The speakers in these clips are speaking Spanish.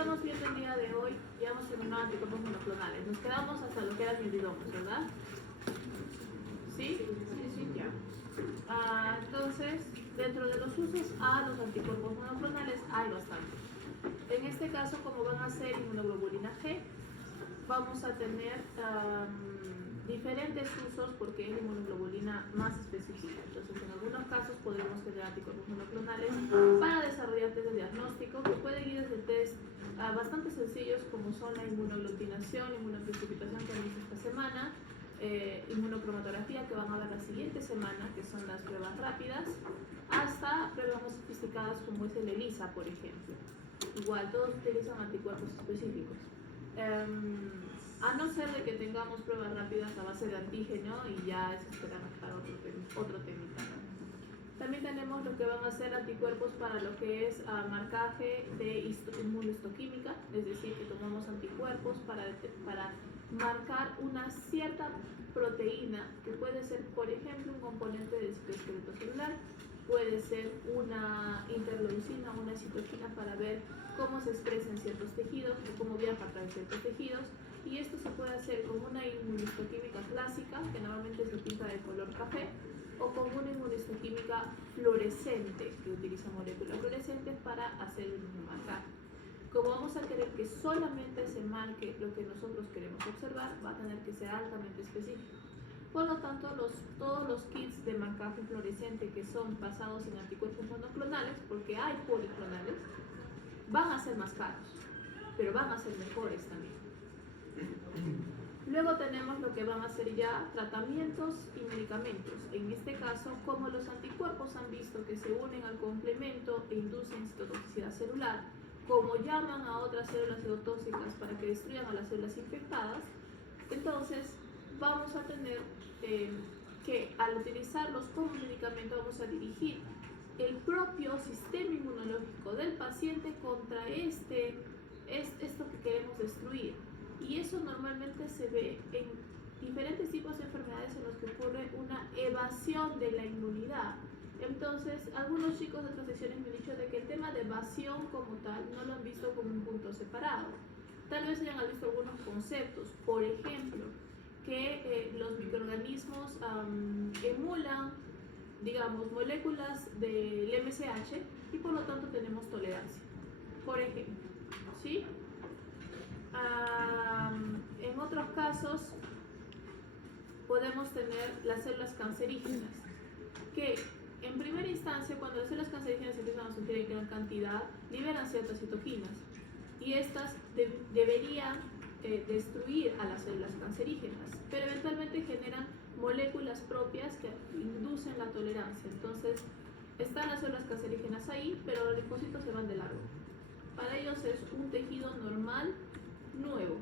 estamos viendo el día de hoy, ya hemos terminado anticuerpos monoclonales. Nos quedamos hasta lo que eran milidocos, ¿verdad? ¿Sí? Sí, ya. Entonces, dentro de los usos a los anticuerpos monoclonales hay bastante. En este caso, como van a ser inmunoglobulina G, vamos a tener diferentes usos porque es la inmunoglobulina más específica. Entonces, en algunos casos podemos generar anticuerpos monoclonales para desarrollar test de diagnóstico que pueden ir desde test bastante sencillos como son la inmunoaglutinación, inmunoprecipitación que vimos esta semana, inmunocromatografía que van a ver la siguiente semana, que son las pruebas rápidas, hasta pruebas más sofisticadas como es el ELISA, por ejemplo. Igual, todos utilizan anticuerpos específicos. A no ser de que tengamos pruebas rápidas a base de antígeno y ya es esperar para otro técnica. También tenemos lo que van a ser anticuerpos para lo que es marcaje de inmunohistoquímica, es decir, que tomamos anticuerpos para marcar una cierta proteína que puede ser, por ejemplo, un componente del citoesqueleto celular, puede ser una interleucina, una citoquina para ver cómo se expresa en ciertos tejidos o cómo viaja a través de ciertos tejidos, y esto se puede hacer con una inmunohistoquímica clásica, que normalmente se pinta de color café, o con una inmunohistoquímica fluorescente, que utiliza moléculas fluorescentes para hacer el marcaje. Como vamos a querer que solamente se marque lo que nosotros queremos observar, va a tener que ser altamente específico. Por lo tanto, todos los kits de marcaje fluorescente que son basados en anticuerpos monoclonales, porque hay policlonales, van a ser más caros, pero van a ser mejores también. Luego tenemos lo que van a ser ya tratamientos y medicamentos. En este caso, como los anticuerpos han visto que se unen al complemento e inducen citotoxicidad celular, como llaman a otras células citotóxicas para que destruyan a las células infectadas, entonces vamos a tener que al utilizarlos como medicamento vamos a dirigir el propio sistema inmunológico del paciente contra esto que queremos destruir. Y eso normalmente se ve en diferentes tipos de enfermedades en los que ocurre una evasión de la inmunidad. Entonces, algunos chicos de otras sesiones me han dicho de que el tema de evasión como tal no lo han visto como un punto separado. Tal vez hayan visto algunos conceptos, por ejemplo, que los microorganismos emulan, digamos, moléculas del MSH y por lo tanto tenemos tolerancia. Por ejemplo, ¿sí? En otros casos podemos tener las células cancerígenas, que en primera instancia cuando las células cancerígenas empiezan a surgir en gran cantidad, liberan ciertas citoquinas y estas deberían destruir a las células cancerígenas, pero eventualmente generan moléculas propias que inducen la tolerancia. Entonces están las células cancerígenas ahí, pero los linfocitos se van de largo. Para ellos es un tejido normal nuevo.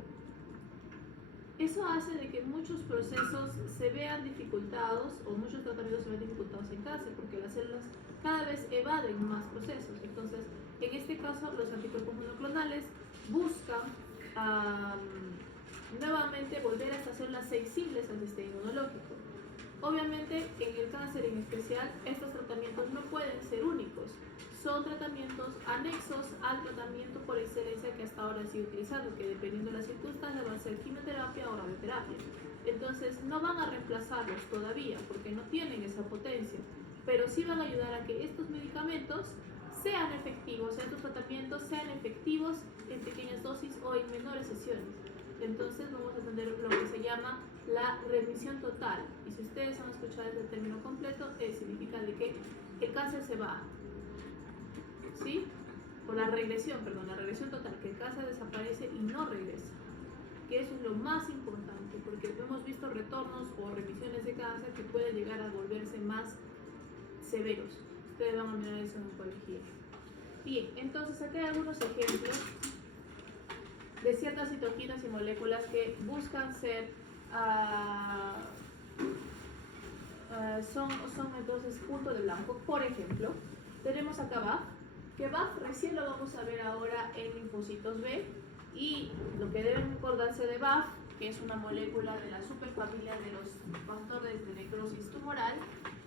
Eso hace de que muchos procesos se vean dificultados o muchos tratamientos se vean dificultados en cáncer porque las células cada vez evaden más procesos. Entonces, en este caso, los anticuerpos monoclonales buscan nuevamente volver a estas células sensibles al sistema inmunológico. Obviamente, en el cáncer en especial, estos tratamientos no pueden ser únicos. Son tratamientos anexos al tratamiento por excelencia que hasta ahora ha sido utilizado, que dependiendo de las circunstancias va a ser quimioterapia o radioterapia. Entonces no van a reemplazarlos todavía porque no tienen esa potencia, pero sí van a ayudar a que estos medicamentos sean efectivos, estos tratamientos sean efectivos en pequeñas dosis o en menores sesiones. Entonces vamos a tener lo que se llama la remisión total. Y si ustedes han escuchado este término completo, significa de que el cáncer se va. ¿Sí? O la regresión total, que el cáncer desaparece y no regresa. Que eso es lo más importante, porque hemos visto retornos o remisiones de cáncer que pueden llegar a volverse más severos. Ustedes van a mirar eso en oncología. Bien, entonces acá hay algunos ejemplos de ciertas citoquinas y moléculas que buscan ser son entonces punto de blanco. Por ejemplo, tenemos acá BAFF, que BAFF recién lo vamos a ver ahora en linfocitos B, y lo que deben acordarse de BAFF, que es una molécula de la superfamilia de los factores de necrosis tumoral,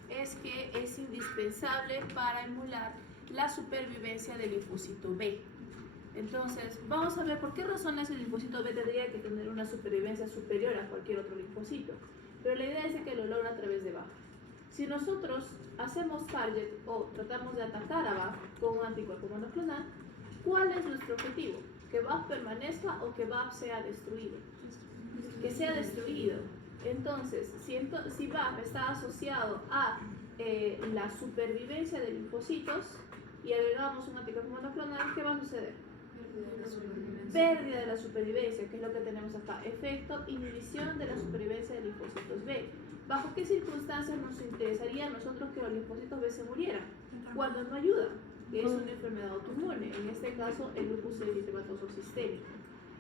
es que es indispensable para emular la supervivencia del linfocito B. Entonces, vamos a ver por qué razones el linfocito B tendría que tener una supervivencia superior a cualquier otro linfocito. Pero la idea es de que lo logra a través de BAFF. Si nosotros hacemos target o tratamos de atacar a BAFF con un anticuerpo monoclonal, ¿cuál es nuestro objetivo? ¿Que BAFF permanezca o que BAFF sea destruido? Que sea destruido. Entonces, si BAFF está asociado a la supervivencia de linfocitos y agregamos un anticuerpo monoclonal, ¿qué va a suceder? Pérdida de la supervivencia, que es lo que tenemos acá. Efecto, inhibición de la supervivencia de linfocitos B. ¿Bajo qué circunstancias nos interesaría a nosotros que los linfocitos B se murieran? Cuando no ayuda, que es una enfermedad autoinmune, en este caso el lupus eritematoso sistémico.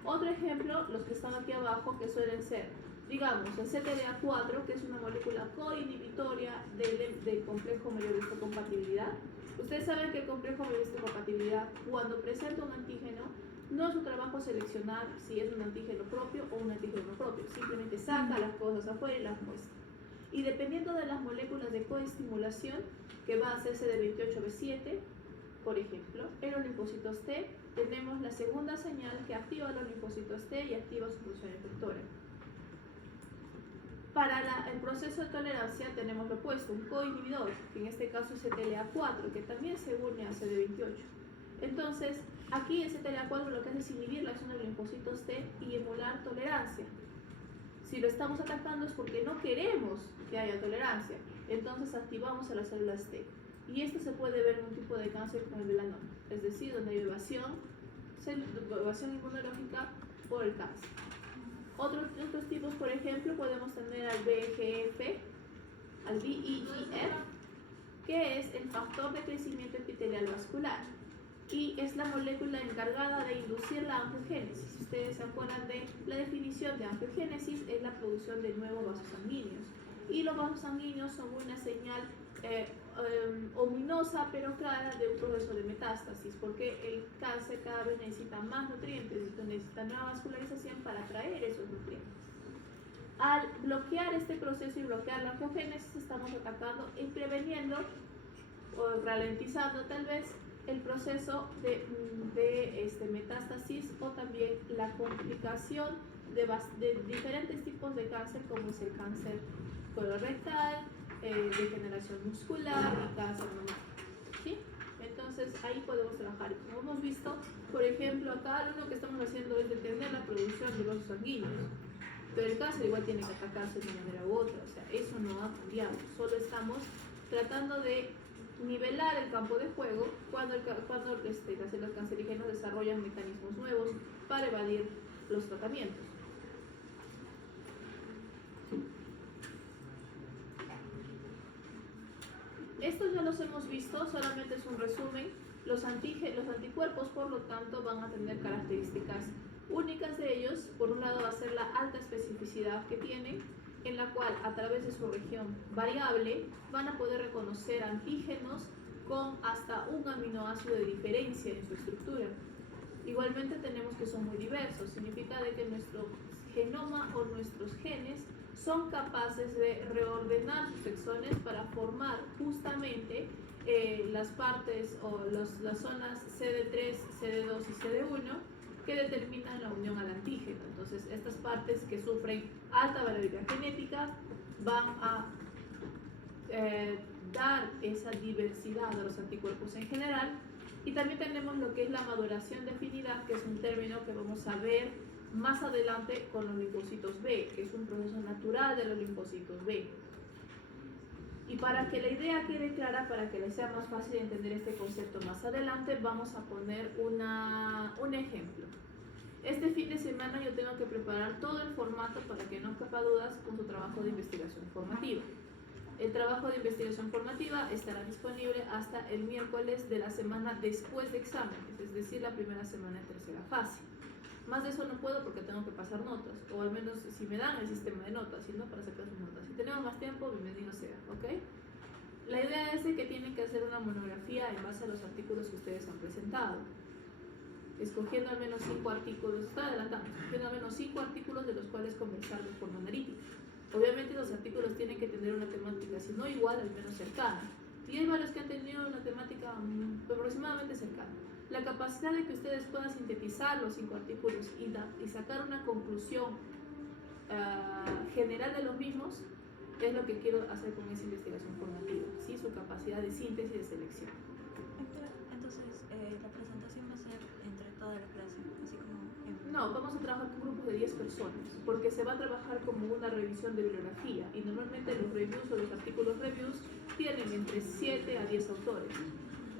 Otro ejemplo, los que están aquí abajo, que suelen ser, digamos, el CTLA4, que es una molécula coinhibitoria del complejo mayor histocompatibilidad. Ustedes saben que el complejo mayor histocompatibilidad, cuando presenta un antígeno, no es su trabajo seleccionar si es un antígeno propio o un antígeno no propio, simplemente saca las cosas afuera y las muestra. Y dependiendo de las moléculas de coestimulación, que va a hacerse de 28B7, por ejemplo, en los linfocitos T tenemos la segunda señal que activa los linfocitos T y activa su función efectora. Para el proceso de tolerancia tenemos lo opuesto, un coinhibidor, que en este caso es CTLA4, que también se une a CD28. Entonces, aquí el CTLA4 lo que hace es inhibir la acción de los linfocitos T y emular tolerancia. Si lo estamos atacando es porque no queremos que haya tolerancia, entonces activamos a las células T. Y esto se puede ver en un tipo de cáncer como el melanoma, es decir, donde hay evasión inmunológica por el cáncer. Otros tipos, por ejemplo, podemos tener al VEGF, al VEGF, que es el factor de crecimiento epitelial vascular y es la molécula encargada de inducir la angiogénesis. Si ustedes se acuerdan de la definición de angiogénesis, es la producción de nuevos vasos sanguíneos. Y los vasos sanguíneos son una señal ominosa pero clara de un proceso de metástasis, porque el cáncer cada vez necesita más nutrientes, necesita nueva vascularización para atraer esos nutrientes. Al bloquear este proceso y bloquear la angiogénesis, estamos atacando y preveniendo o ralentizando tal vez el proceso de metástasis o también la complicación de diferentes tipos de cáncer, como es el cáncer colorectal, degeneración muscular y cáncer mamário. ¿Sí? Entonces ahí podemos trabajar. Como hemos visto, por ejemplo, acá lo único que estamos haciendo es detener la producción de vasos sanguíneos, pero el cáncer igual tiene que atacarse de una manera u otra, o sea, eso no ha cambiado, solo estamos tratando de nivelar el campo de juego cuando las células cancerígenas desarrollan mecanismos nuevos para evadir los tratamientos. Estos ya los hemos visto, solamente es un resumen. Los anticuerpos, por lo tanto, van a tener características únicas de ellos. Por un lado va a ser la alta especificidad que tienen, en la cual a través de su región variable van a poder reconocer antígenos con hasta un aminoácido de diferencia en su estructura. Igualmente tenemos que son muy diversos, significa de que nuestro genoma o nuestros genes son capaces de reordenar sus exones para formar justamente las partes o las zonas CD3, CD2 y CD1 que determinan la unión al antígeno. Entonces, estas partes que sufren alta variabilidad genética van a dar esa diversidad a los anticuerpos en general. Y también tenemos lo que es la maduración de afinidad, que es un término que vamos a ver más adelante con los linfocitos B, que es un proceso natural de los linfocitos B. Y para que la idea quede clara, para que les sea más fácil entender este concepto más adelante, vamos a poner un ejemplo. Este fin de semana yo tengo que preparar todo el formato para que no quepa dudas con su trabajo de investigación formativa. El trabajo de investigación formativa estará disponible hasta el miércoles de la semana después de exámenes, es decir, la primera semana de tercera fase. Más de eso no puedo porque tengo que pasar notas, o al menos si me dan el sistema de notas, si no, para sacar sus notas. Si tenemos más tiempo, bienvenido sea, ¿ok? La idea es de que tienen que hacer una monografía en base a los artículos que ustedes han presentado, escogiendo al menos 5 artículos, estoy adelantando, escogiendo al menos 5 artículos de los cuales conversar de forma analítica. Obviamente los artículos tienen que tener una temática, si no igual, al menos cercana. Y hay varios que han tenido una temática aproximadamente cercana. la capacidad de que ustedes puedan sintetizar los 5 artículos y sacar una conclusión general de los mismos, es lo que quiero hacer con esa investigación formativa, ¿sí? Su capacidad de síntesis y de selección. Entonces, la presentación va a ser entre toda la clase, así como... No, vamos a trabajar con grupos de 10 personas, porque se va a trabajar como una revisión de bibliografía, y normalmente los reviews o los artículos reviews tienen entre 7 a 10 autores.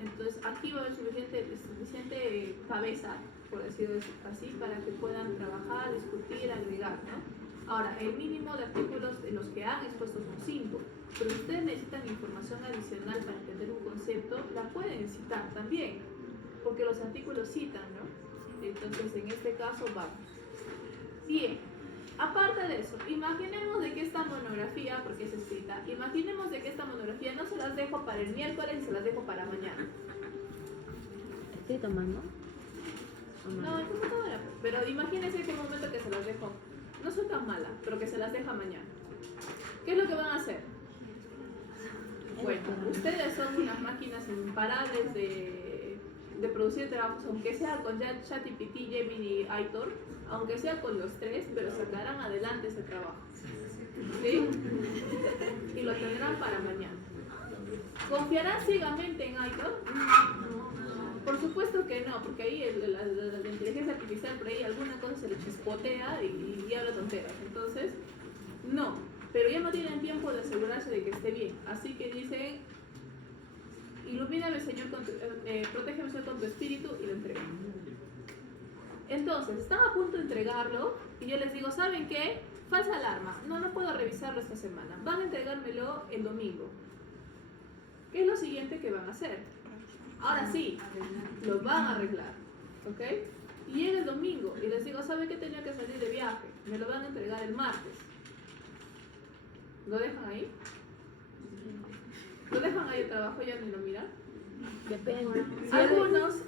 Entonces, aquí va a haber suficiente cabeza, por decirlo así, para que puedan trabajar, discutir, agregar, ¿no? Ahora, el mínimo de artículos de los que han expuesto son 5, pero si ustedes necesitan información adicional para entender un concepto, la pueden citar también, porque los artículos citan, ¿no? Entonces, en este caso, vamos. Bien, aparte de eso, imaginemos de que esta monografía, porque es escrita, imaginemos de que esta monografía no se las dejo para el miércoles y se las dejo para mañana. Estoy tomando. No, en computadora, pero imagínense que el momento que se las dejo, no soy tan mala, pero que se las deja mañana. ¿Qué es lo que van a hacer? Bueno, ustedes son unas máquinas imparables de producir trabajos, aunque sea con ChatGPT, Gemini y Aitor, aunque sea con los 3, pero sacarán adelante ese trabajo. ¿Sí? Y lo tendrán para mañana. ¿Confiarán ciegamente en Aitor? Por supuesto que no, porque ahí la inteligencia artificial, por ahí alguna cosa se le chispotea y habla tonteras. Entonces, no. Pero ya no tienen tiempo de asegurarse de que esté bien. Así que dicen, ilumíname, Señor, protégeme, Señor, con tu espíritu, y lo entregan. Entonces, están a punto de entregarlo y yo les digo, ¿saben qué? Falsa alarma. No puedo revisarlo esta semana. Van a entregármelo el domingo. ¿Qué es lo siguiente que van a hacer? Ahora sí, lo van a arreglar, ¿ok? Y llega el domingo y les digo, ¿saben qué? Tenía que salir de viaje? Me lo van a entregar el martes. ¿Lo dejan ahí? ¿Lo dejan ahí el trabajo y ya ni lo miran? Depende. Algunos...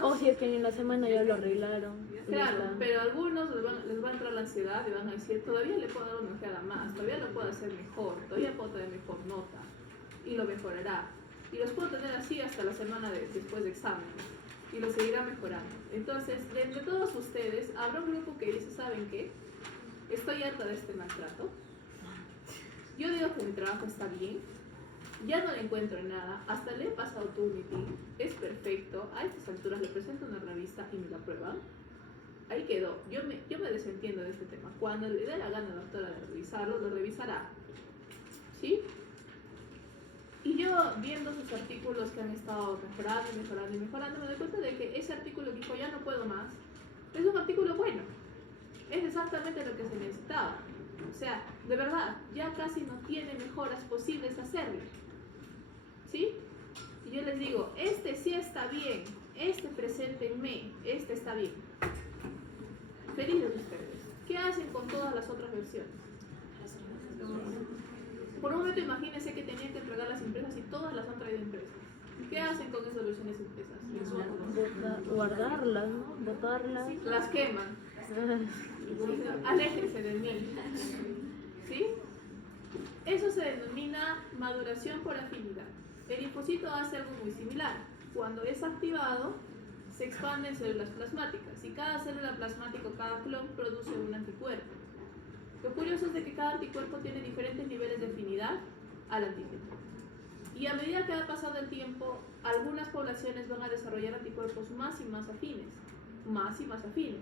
O si es que en la semana ya lo arreglaron. Claro, pero a algunos les va a entrar la ansiedad y van a decir, todavía le puedo dar una ojeada más, todavía lo puedo hacer mejor, todavía puedo tener mejor nota, y lo mejorará. Y los puedo tener así hasta la semana después de exámenes, y lo seguirá mejorando. Entonces, de entre todos ustedes, habrá un grupo que dice, ¿saben qué? Estoy harta de este maltrato. Yo digo que mi trabajo está bien, ya no le encuentro nada, hasta le he pasado Turnitin, es perfecto, a estas alturas le presento una revista y me la aprueban. Ahí quedó, yo me desentiendo de este tema. Cuando le dé la gana a la doctora de revisarlo, lo revisará. ¿Sí? Y yo, viendo sus artículos que han estado mejorando, me doy cuenta de que ese artículo que dijo, ya no puedo más, es un artículo bueno. Es exactamente lo que se necesitaba. O sea, de verdad, ya casi no tiene mejoras posibles hacerle. ¿Sí? Y yo les digo, este sí está bien, este preséntenme, este está bien. Felices ustedes. ¿Qué hacen con todas las otras versiones? Por un momento imagínense que tenían que entregar las empresas y todas las han traído empresas. ¿Qué hacen con esas versiones impresas? Guardarlas, ¿no? Botarlas. Las queman. Aléjense del miel. ¿Sí? Eso se denomina maduración por afinidad. El linfocito hace algo muy similar. Cuando es activado, se expanden células plasmáticas y cada célula plasmática o cada clon produce un anticuerpo. Lo curioso es de que cada anticuerpo tiene diferentes niveles de afinidad al antígeno. Y a medida que va pasando el tiempo, algunas poblaciones van a desarrollar anticuerpos más y más afines, más y más afines,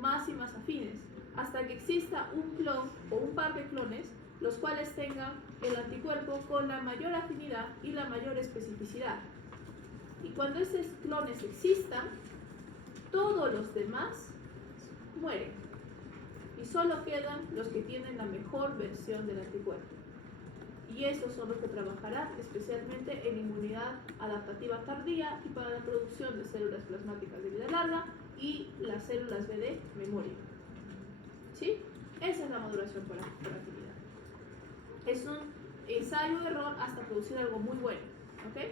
más y más afines, hasta que exista un clon o un par de clones, los cuales tengan el anticuerpo con la mayor afinidad y la mayor especificidad. Y cuando esos clones existan, todos los demás mueren. Y solo quedan los que tienen la mejor versión del anticuerpo. Y estos son los que trabajarán especialmente en inmunidad adaptativa tardía y para la producción de células plasmáticas de vida larga y las células B de memoria. ¿Sí? Esa es la maduración por afinidad. Es un ensayo-error hasta producir algo muy bueno. ¿Ok?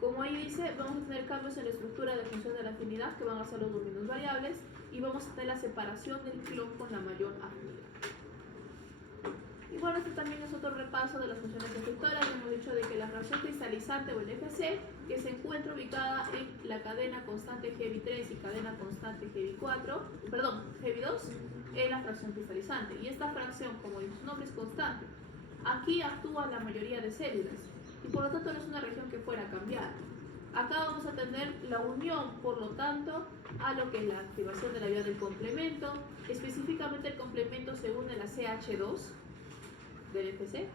Como ahí dice, vamos a tener cambios en la estructura de función de la afinidad que van a ser los dominios variables y vamos a tener la separación del clon con la mayor afinidad. Y bueno, este también es otro repaso de las funciones efectoras. Hemos dicho de que la fracción cristalizante o el FC que se encuentra ubicada en la cadena constante Heavy 3 y cadena constante Heavy 2, en la fracción cristalizante. Y esta fracción, como su nombre es constante, aquí actúa la mayoría de células y por lo tanto no es una región que fuera a cambiar. Acá vamos a tener la unión, por lo tanto, a lo que es la activación de la vía del complemento. Específicamente el complemento se une a la CH2 del FC,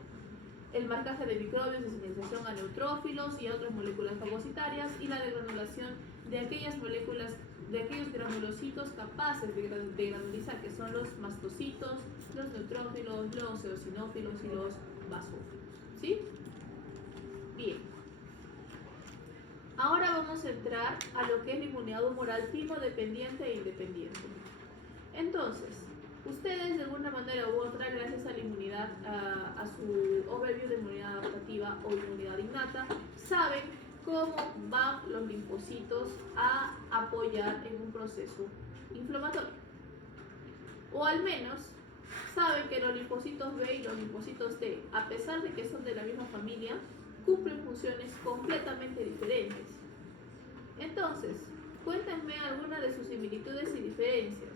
el marcaje de microbios de señalización a neutrófilos y a otras moléculas fagocitarias, y la degranulación de aquellas moléculas, de aquellos granulocitos capaces de granulizar, que son los mastocitos, los neutrófilos, los eosinófilos y los basófilos. ¿Sí? Bien. Ahora vamos a entrar a lo que es la inmunidad humoral tipo dependiente e independiente. Entonces, ustedes de alguna manera u otra, gracias a la inmunidad, a su overview de inmunidad adaptativa o inmunidad innata, saben cómo van los linfocitos a apoyar en un proceso inflamatorio. O al menos saben que los linfocitos B y los linfocitos T, a pesar de que son de la misma familia, cumplen funciones completamente diferentes. Entonces, cuéntenme algunas de sus similitudes y diferencias.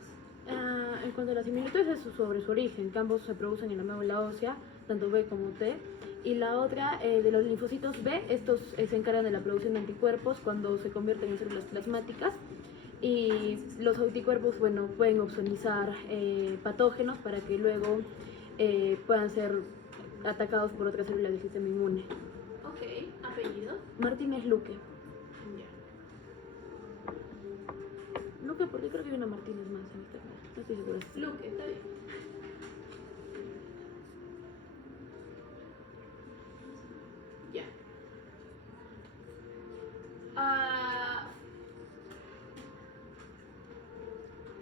En cuanto a las similitudes es sobre su origen, que ambos se producen en la médula ósea, tanto B como T. Y la otra, de los linfocitos B, estos se encargan de la producción de anticuerpos cuando se convierten en células plasmáticas. Y los anticuerpos, bueno, pueden opsonizar patógenos para que luego puedan ser atacados por otras células del sistema inmune. Ok, apellido. Martínez Luque. Ya. Luque, porque creo que hay una Martínez más en internet. No estoy segura. Luque, está bien. Ya.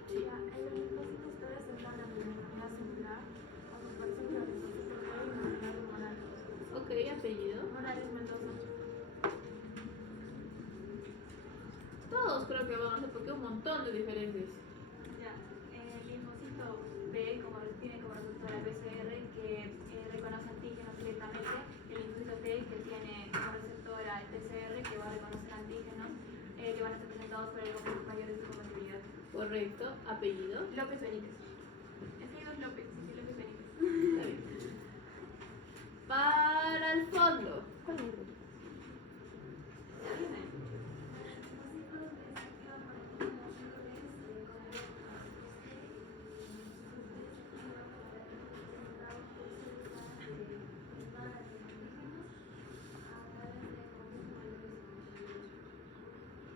Sí. Ya, el linfocito ustedes se encargan de la inmunidad celular, como por ejemplo el linfocito B y inmunidad humoral. Ok, apellido. Morales Mendoza. Todos creo que van a ser porque hay un montón de diferentes. Ya, el linfocito B tiene como resultado el PCR que reconoce antígenos directamente, el linfocito T que tiene como receptor al PCR que va a reconocer antígenos que van a ser presentados por el mayor de su compatibilidad. Correcto, apellido. López Benítez. Es que digo López, sí, López Benítez. Está bien. Para el fondo. ¿Cuál es el otro?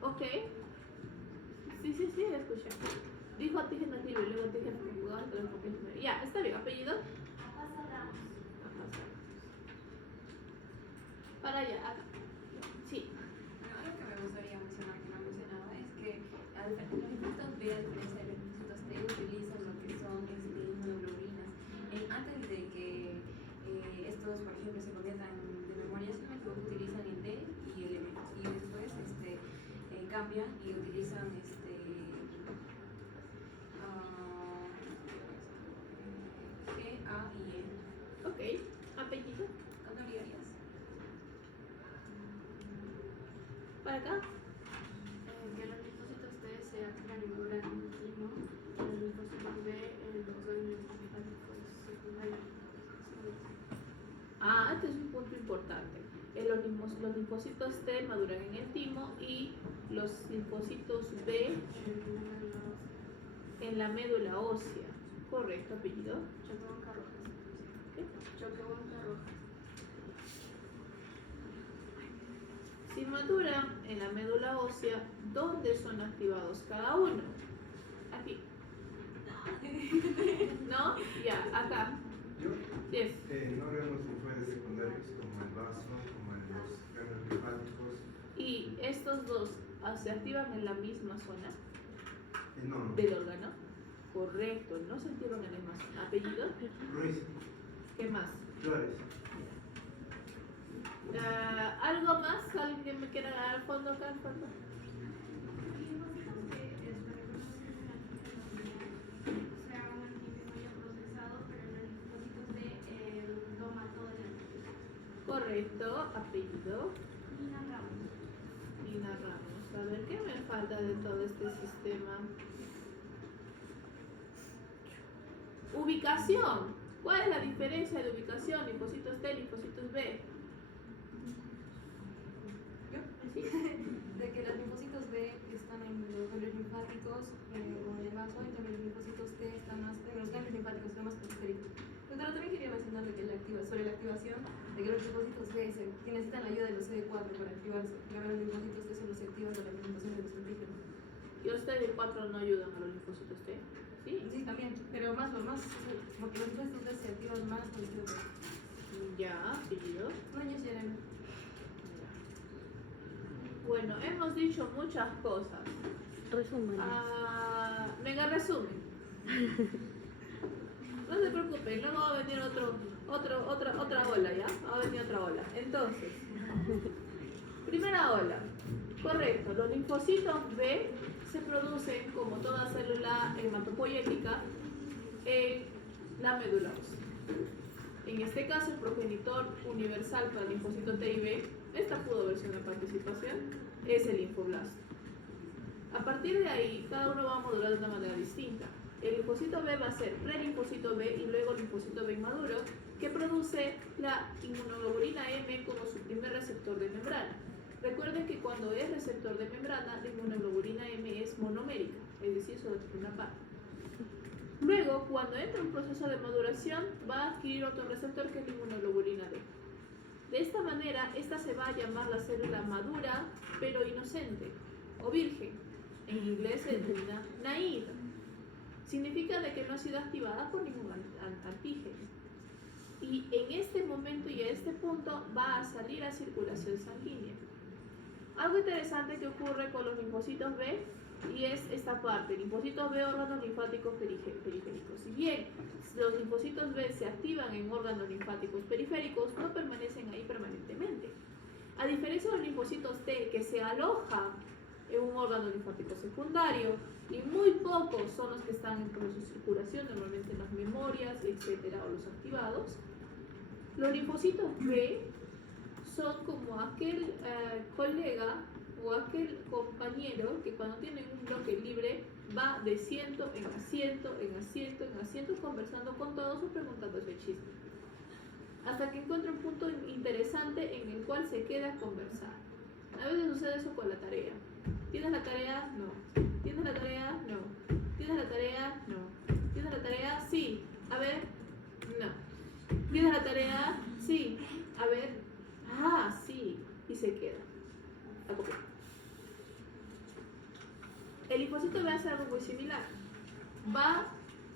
Ok. Sí, escuché. Dijo antígenos libres, luego antígenos conjugados, entonces porque ya, está bien, apellido. Para allá, acá. Sí. Bueno, algo que me gustaría mencionar que no he mencionado es que los linfocitos B, a diferencia de los linfocitos T, utilizan lo que son inmunoglobulinas. Antes de que estos, por ejemplo, se conviertan de memoria, si no me equivoco, utilizan el D y el M. Y después cambian y utilizan G, A y E. Ok. Apellido. Cantori Arias. Para acá. Que los linfocitos T se activan y maduran en el timo, y los linfocitos B los ven secundarios. Este es un punto importante. Los linfocitos T maduran en el timo y los linfocitos B en la médula ósea. Correcto, apellido. Choquehuanca Rojas. ¿Qué? Choquehuanca Rojas. Si maduran en la médula ósea, ¿dónde son activados cada uno? Aquí. ¿No? Ya, acá. Yo, Yes. no vemos linfoides secundarios como el vaso, como en los granos linfáticos. Y estos dos se activan en la misma zona No, del órgano. Correcto, no se activan en la misma zona. Apellido. Ruiz, ¿Qué más? Flores. ¿Algo más? ¿Alguien que me quiera dar al fondo acá? Al fondo? Correcto, apellido. falta de todo este sistema? Ubicación. ¿Cuál es la diferencia de ubicación? Linfocitos T, linfocitos B. ¿Sí? De que los linfocitos B están en los ganglios linfáticos o en el vaso, y también los linfocitos T están más en los ganglios linfáticos, están más periféricos. Pero también quería mencionar de que sobre la activación, de que los linfocitos B que necesitan la ayuda de los CD4 para activarse. En cambio, los linfocitos T solo se activan con la presentación de los antígenos. Y los CD4 no ayudan a los linfocitos T. ¿Sí? Sí, también, pero más, porque los linfocitos B se activan más con el CD4. Ya, seguido. No, ya serán. Bueno, hemos dicho muchas cosas. Resumen. Venga, resumen. No se preocupen, luego va a venir otra ola, ¿ya? Va a venir otra ola. Entonces, primera ola. Correcto, los linfocitos B se producen, como toda célula hematopoyética, en la médula ósea. En este caso, el progenitor universal para el linfocito T y B, esta pudo versión de participación, es el linfoblasto. A partir de ahí, cada uno va a modular de una manera distinta. El linfocito B va a ser prelinfocito B y luego linfocito B inmaduro, que produce la inmunoglobulina M como su primer receptor de membrana. Recuerden que cuando es receptor de membrana, la inmunoglobulina M es monomérica, es decir, solo tiene una parte. Luego, cuando entra un proceso de maduración, va a adquirir otro receptor que es la inmunoglobulina D. De esta manera, esta se va a llamar la célula madura, pero inocente, o virgen. En inglés se denomina naive. Significa de que no ha sido activada por ningún antígeno. Y en este momento y a este punto va a salir a circulación sanguínea. Algo interesante que ocurre con los linfocitos B y es esta parte, linfocitos B, órganos linfáticos periféricos. Si bien los linfocitos B se activan en órganos linfáticos periféricos, no permanecen ahí permanentemente. A diferencia de los linfocitos T, que se alojan en un órgano linfático secundario, y muy pocos son los que están en proceso de circulación, normalmente en las memorias, etcétera, o los activados. Los linfocitos B son como aquel colega o aquel compañero que cuando tienen un bloque libre va de asiento en asiento, en asiento, en asiento, conversando con todos o preguntándose chistes. Hasta que encuentra un punto interesante en el cual se queda a conversar. A veces sucede eso con la tarea. ¿Tienes la tarea? No. ¿Tienes la tarea? No. ¿Tienes la tarea? No. ¿Tienes la tarea? Sí. A ver, no. ¿Tienes la tarea? Sí. A ver, sí. Y se queda. A copiar. El linfocito B hace algo muy similar. Va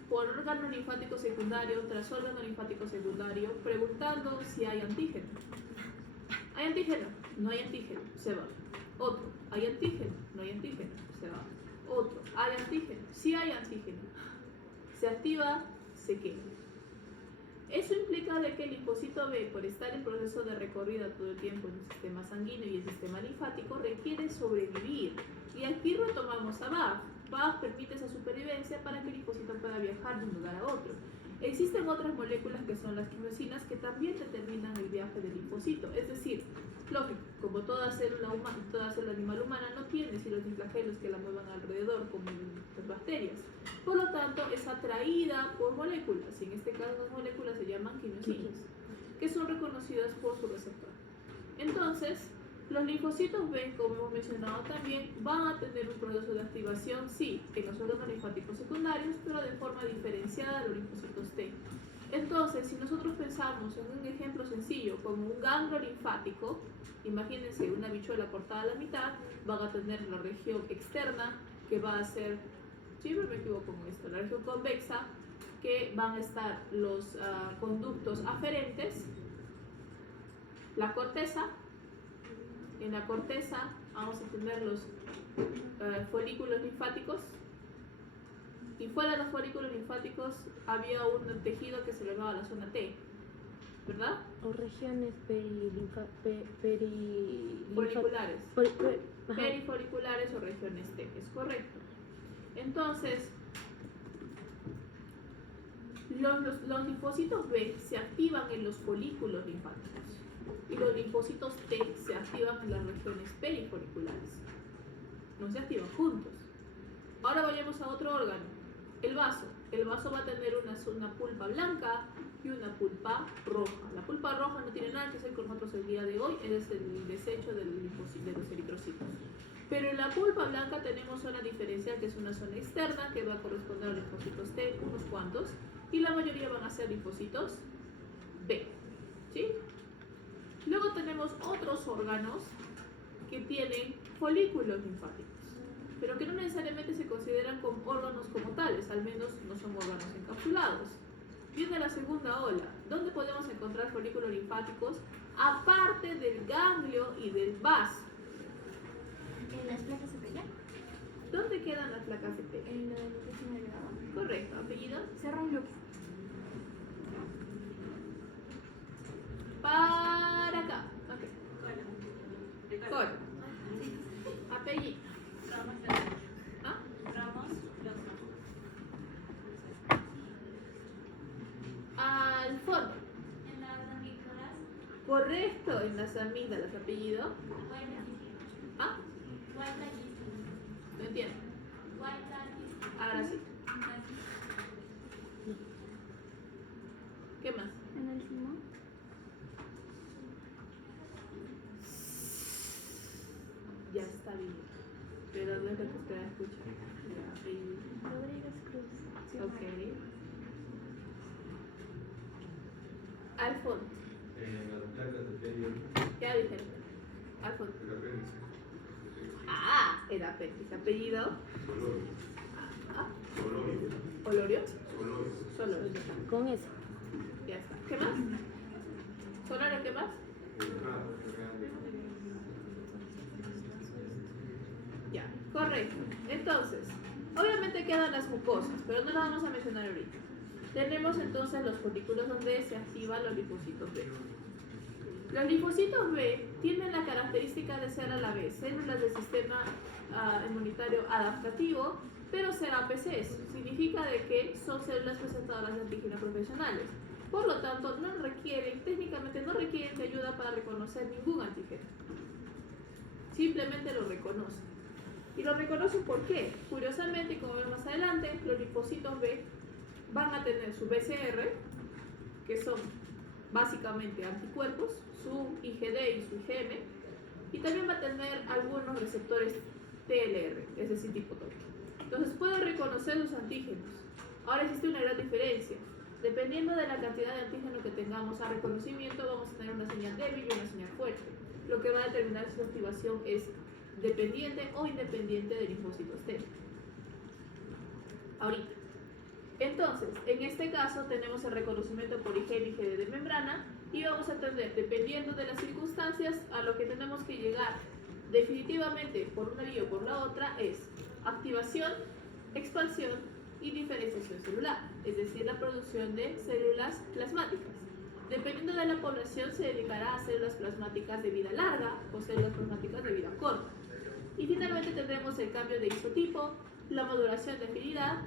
por órgano linfático secundario tras órgano linfático secundario preguntando si hay antígeno. ¿Hay antígeno? No hay antígeno. Se va. Otro. ¿Hay antígeno? No hay antígeno. Se va. Otro. ¿Hay antígeno? Sí hay antígeno. Se activa, se queda. Eso implica de que el linfocito B, por estar en proceso de recorrida todo el tiempo en el sistema sanguíneo y el sistema linfático, requiere sobrevivir. Y aquí retomamos a BAF. BAF permite esa supervivencia para que el linfocito pueda viajar de un lugar a otro. Existen otras moléculas que son las quimiosinas que también determinan el viaje del linfocito. Es decir, lógico, como toda célula humana, toda célula animal humana no tiene hilos ni flagelos que la muevan alrededor como las bacterias. Por lo tanto, es atraída por moléculas, y en este caso las moléculas se llaman quimiosinas, que son reconocidas por su receptor. Entonces, los linfocitos B, como hemos mencionado también, van a tener un proceso de activación, sí, en los órganos linfáticos secundarios, pero de forma diferenciada a los linfocitos T. Entonces, si nosotros pensamos en un ejemplo sencillo, como un ganglio linfático, imagínense una bichuela cortada a la mitad, van a tener la región externa, que va a ser, siempre me equivoco con esto, la región convexa, que van a estar los conductos aferentes, la corteza. En la corteza vamos a tener los folículos linfáticos, y fuera de los folículos linfáticos había un tejido que se llamaba la zona T, ¿verdad? O regiones Foliculares. Ajá. Perifoliculares o regiones T, es correcto. Entonces, los linfocitos B se activan en los folículos linfáticos y los linfocitos T se activan en las regiones perifoliculares. no se activan juntos. Ahora vayamos a otro órgano, el vaso. El vaso va a tener una pulpa blanca y una pulpa roja. La pulpa roja no tiene nada que hacer con nosotros el día de hoy, es el desecho de los eritrocitos. Pero en la pulpa blanca tenemos zona diferencial, que es una zona externa, que va a corresponder a los linfocitos T, unos cuantos, y la mayoría van a ser linfocitos B. ¿Sí? Luego tenemos otros órganos que tienen folículos linfáticos, pero que no necesariamente se consideran como órganos como tales, al menos no son órganos encapsulados. Viene la segunda ola. ¿Dónde podemos encontrar folículos linfáticos? Aparte del ganglio y del vaso. En las placas de Pella, ¿Dónde quedan las placas de Pella? en lo del intestino delgado. Correcto. ¿Apellido? Cerro y López. Para acá. Ok. Col. Apellido. ¿Ah? Al fondo. En las amígdalas, Correcto. En las amígdalas. Apellido. ¿Ah? No entiendo. Ahora sí. ¿Qué más? en el simón. Ya está bien. Pero no es lo que usted escucha. Ya, apellido. Rodríguez Cruz. Ok. Al fondo. Las placas de Pella, Ya dijeron. Al fondo. el apéndice, Ah, el apéndice. Apellido. Solorio, Ah, Solorio, Olorio. Solorio. Solorio. Con eso. Ya está. ¿Qué más? Solorio, ¿qué más? Ya, correcto. Entonces, obviamente quedan las mucosas, pero no las vamos a mencionar ahorita. Tenemos entonces los folículos donde se activan los linfocitos B. Los linfocitos B tienen la característica de ser a la vez células del sistema inmunitario adaptativo, pero ser APCs. Significa de que son células presentadoras de antígenos profesionales. Por lo tanto, técnicamente no requieren de ayuda para reconocer ningún antígeno. Simplemente lo reconocen. ¿Y lo reconocen por qué? Curiosamente, como vemos más adelante, los linfocitos B van a tener su BCR, que son básicamente anticuerpos, su IgD y su IgM, y también va a tener algunos receptores TLR, es decir, tipo TOP. Entonces puede reconocer los antígenos. Ahora existe una gran diferencia. Dependiendo de la cantidad de antígeno que tengamos a reconocimiento, vamos a tener una señal débil y una señal fuerte, lo que va a determinar si su activación es dependiente o independiente de linfocitos T. Ahorita. Entonces, en este caso tenemos el reconocimiento por IgM y IgD de membrana y vamos a tener, dependiendo de las circunstancias, a lo que tenemos que llegar definitivamente por una vía o por la otra es activación, expansión y diferenciación celular, es decir, la producción de células plasmáticas. Dependiendo de la población se dedicará a células plasmáticas de vida larga o células plasmáticas de vida corta. Y finalmente tendremos el cambio de isotipo, la modulación de afinidad,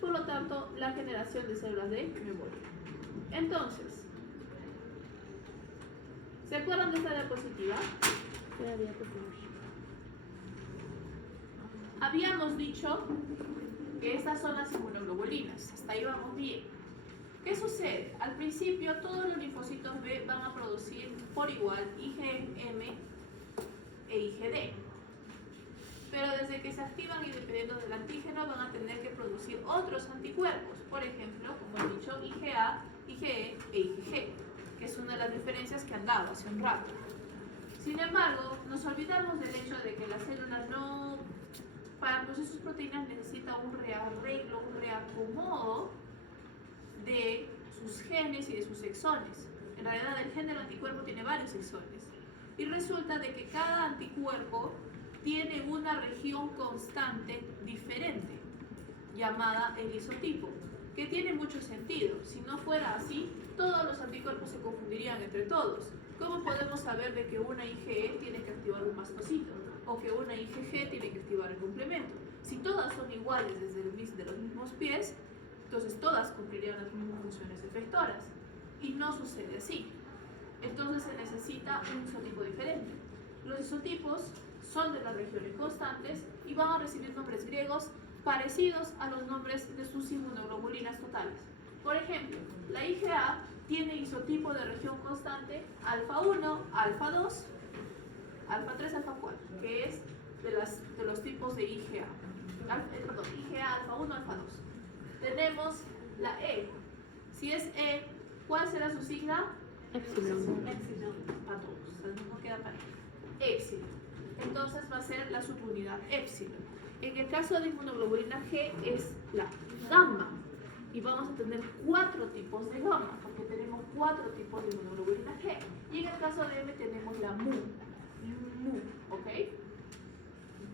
por lo tanto, la generación de células de memoria. Entonces, ¿se acuerdan de esta diapositiva? Habíamos dicho que estas son las inmunoglobulinas. Hasta ahí vamos bien. ¿Qué sucede? Al principio todos los linfocitos B van a producir por igual IgM e IgD. Pero desde que se activan y dependiendo del antígeno van a tener que producir otros anticuerpos. Por ejemplo, como he dicho, IgA, IgE e IgG, que es una de las diferencias que han dado hace un rato. Sin embargo, nos olvidamos del hecho de que las células no, para procesos proteínas necesita un rearreglo, un reacomodo de sus genes y de sus exones. En realidad el gen del anticuerpo tiene varios exones. Y resulta de que cada anticuerpo tiene una región constante diferente, llamada el isotipo, que tiene mucho sentido. Si no fuera así, todos los anticuerpos se confundirían entre todos. ¿Cómo podemos saber de que una IgE tiene que activar un mastocito o que una IgG tiene que activar el complemento? Si todas son iguales desde de los mismos pies, entonces todas cumplirían las mismas funciones efectoras. Y no sucede así. Entonces se necesita un isotipo diferente. Los isotipos son de las regiones constantes y van a recibir nombres griegos parecidos a los nombres de sus inmunoglobulinas totales. Por ejemplo, la IgA tiene isotipo de región constante alfa 1, alfa 2, alfa 3, alfa 4, que es de los tipos de IgA. Perdón, IgA alfa 1, alfa 2. Tenemos la E. Si es E, ¿cuál será su sigla? Epsilon. Epsilon. Para todos, no queda para Epsilon. Entonces va a ser la subunidad Epsilon. En el caso de inmunoglobulina G es la gamma. Y vamos a tener 4 tipos de gamma, porque tenemos 4 tipos de inmunoglobulina G. Y en el caso de M tenemos la mu. Mu, ¿ok?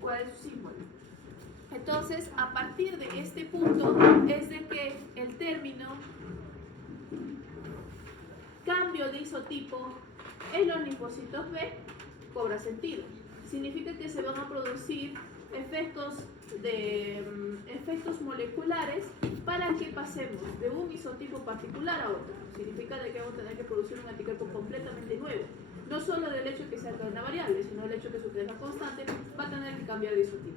¿Cuál es su símbolo? Entonces, a partir de este punto, es de que el término cambio de isotipo en los linfocitos B cobra sentido. Significa que se van a producir efectos moleculares para que pasemos de un isotipo particular a otro. Significa de que vamos a tener que producir un anticuerpo completamente nuevo. No solo del hecho que sea una variable, sino el hecho que su cadena constante va a tener que cambiar de isotipo.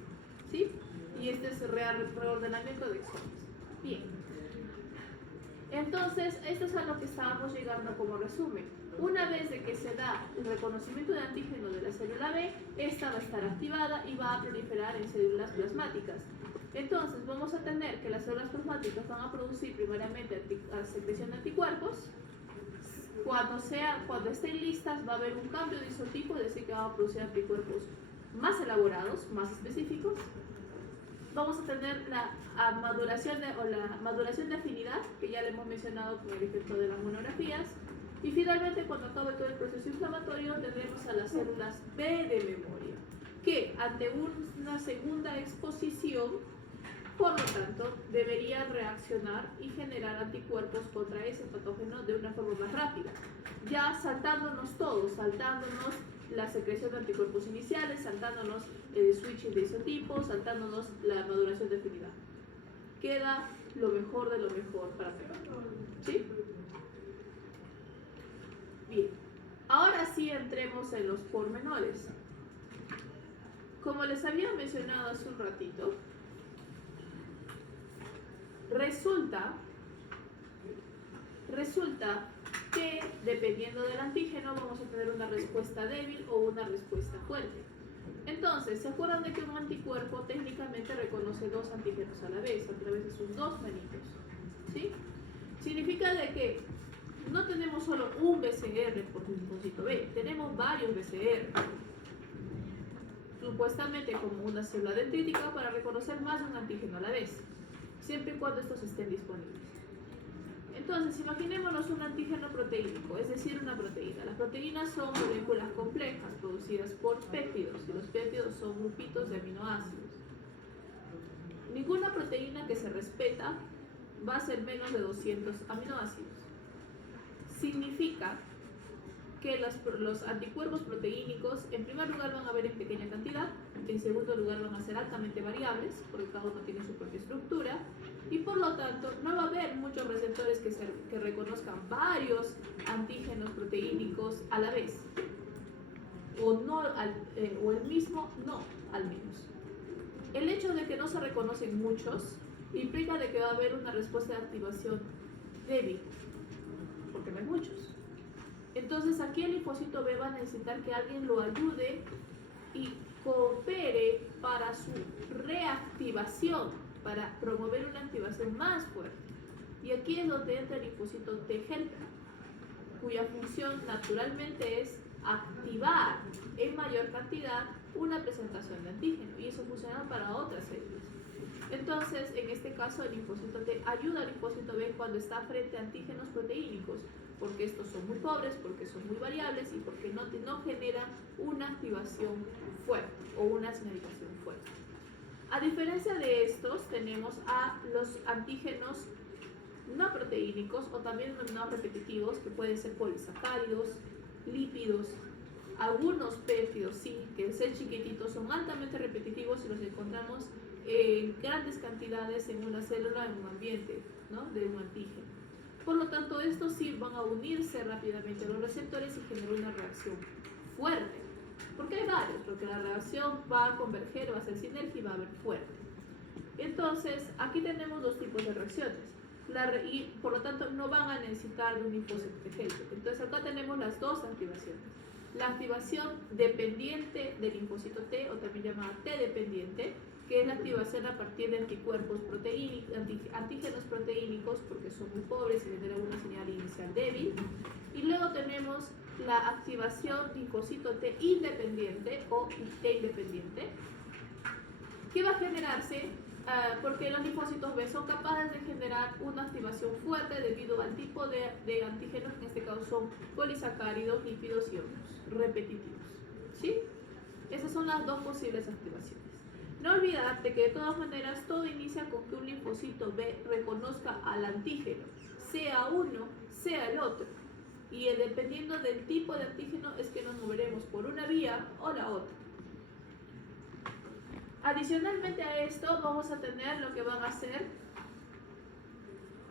¿Sí? Y este es el reordenamiento de exones. Bien. Entonces, esto es a lo que estábamos llegando como resumen. Una vez de que se da el reconocimiento de antígeno de la célula B, esta va a estar activada y va a proliferar en células plasmáticas. Entonces, vamos a tener que las células plasmáticas van a producir primariamente secreción de anticuerpos. Cuando estén listas, va a haber un cambio de isotipo, es decir, que van a producir anticuerpos más elaborados, más específicos. Vamos a tener la maduración de afinidad, que ya le hemos mencionado con el ejemplo de las monografías. Y finalmente, cuando acabe todo el proceso inflamatorio, tendremos a las células B de memoria, que ante una segunda exposición, por lo tanto, deberían reaccionar y generar anticuerpos contra ese patógeno de una forma más rápida. Ya saltándonos todo, saltándonos la secreción de anticuerpos iniciales, saltándonos el switching de isotipos, saltándonos la maduración de afinidad. Queda lo mejor de lo mejor para pegar. ¿Sí? Bien. Ahora sí entremos en los pormenores. Como les había mencionado hace un ratito, resulta que dependiendo del antígeno vamos a tener una respuesta débil o una respuesta fuerte. Entonces, ¿se acuerdan de que un anticuerpo técnicamente reconoce 2 antígenos a la vez, a través de sus 2 manitos? ¿Sí? Significa de que no tenemos solo un BCR por linfocito B, tenemos varios BCR. Supuestamente como una célula dendrítica para reconocer más de un antígeno a la vez, siempre y cuando estos estén disponibles. Entonces, imaginémonos un antígeno proteínico, es decir, una proteína. Las proteínas son moléculas complejas producidas por péptidos, y los péptidos son grupitos de aminoácidos. Ninguna proteína que se respeta va a ser menos de 200 aminoácidos. Significa que los anticuerpos proteínicos, en primer lugar, van a haber en pequeña cantidad, en segundo lugar, van a ser altamente variables, porque cada uno tiene su propia estructura, y por lo tanto, no va a haber muchos receptores que reconozcan varios antígenos proteínicos a la vez, o el mismo, no, al menos. El hecho de que no se reconocen muchos implica de que va a haber una respuesta de activación débil, porque no hay muchos. Entonces aquí el linfocito B va a necesitar que alguien lo ayude y coopere para su reactivación, para promover una activación más fuerte. Y aquí es donde entra el linfocito T helper, cuya función naturalmente es activar en mayor cantidad una presentación de antígeno, y eso funciona para otras células. Entonces, en este caso, el linfocito T ayuda al linfocito B cuando está frente a antígenos proteínicos, porque estos son muy pobres, porque son muy variables y porque no generan una activación fuerte o una señalización fuerte. A diferencia de estos, tenemos a los antígenos no proteínicos o también denominados repetitivos, que pueden ser polisacáridos, lípidos, algunos péptidos, sí, que al ser chiquititos son altamente repetitivos y los encontramos en grandes cantidades en una célula, en un ambiente, ¿no?, de un antígeno. Por lo tanto, estos sí van a unirse rápidamente a los receptores y generar una reacción fuerte. porque hay varios, porque la reacción va a converger, va a ser sinérgica y va a haber fuerte. Entonces, aquí tenemos dos tipos de reacciones. Y por lo tanto no van a necesitar de un linfocito T helper. Entonces acá tenemos las dos activaciones. La activación dependiente del linfocito T, o también llamada T dependiente, que es la activación a partir de anticuerpos proteínicos, antígenos proteínicos, porque son muy pobres y generan una señal inicial débil. Y luego tenemos la activación linfocito T independiente o T independiente, que va a generarse porque los linfocitos B son capaces de generar una activación fuerte debido al tipo de antígenos, que en este caso son polisacáridos, lípidos y ionos repetitivos. ¿Sí? Esas son las dos posibles activaciones. No olvidarte que de todas maneras todo inicia con que un linfocito B reconozca al antígeno, sea uno, sea el otro. Y dependiendo del tipo de antígeno es que nos moveremos por una vía o la otra. Adicionalmente a esto vamos a tener lo que van a ser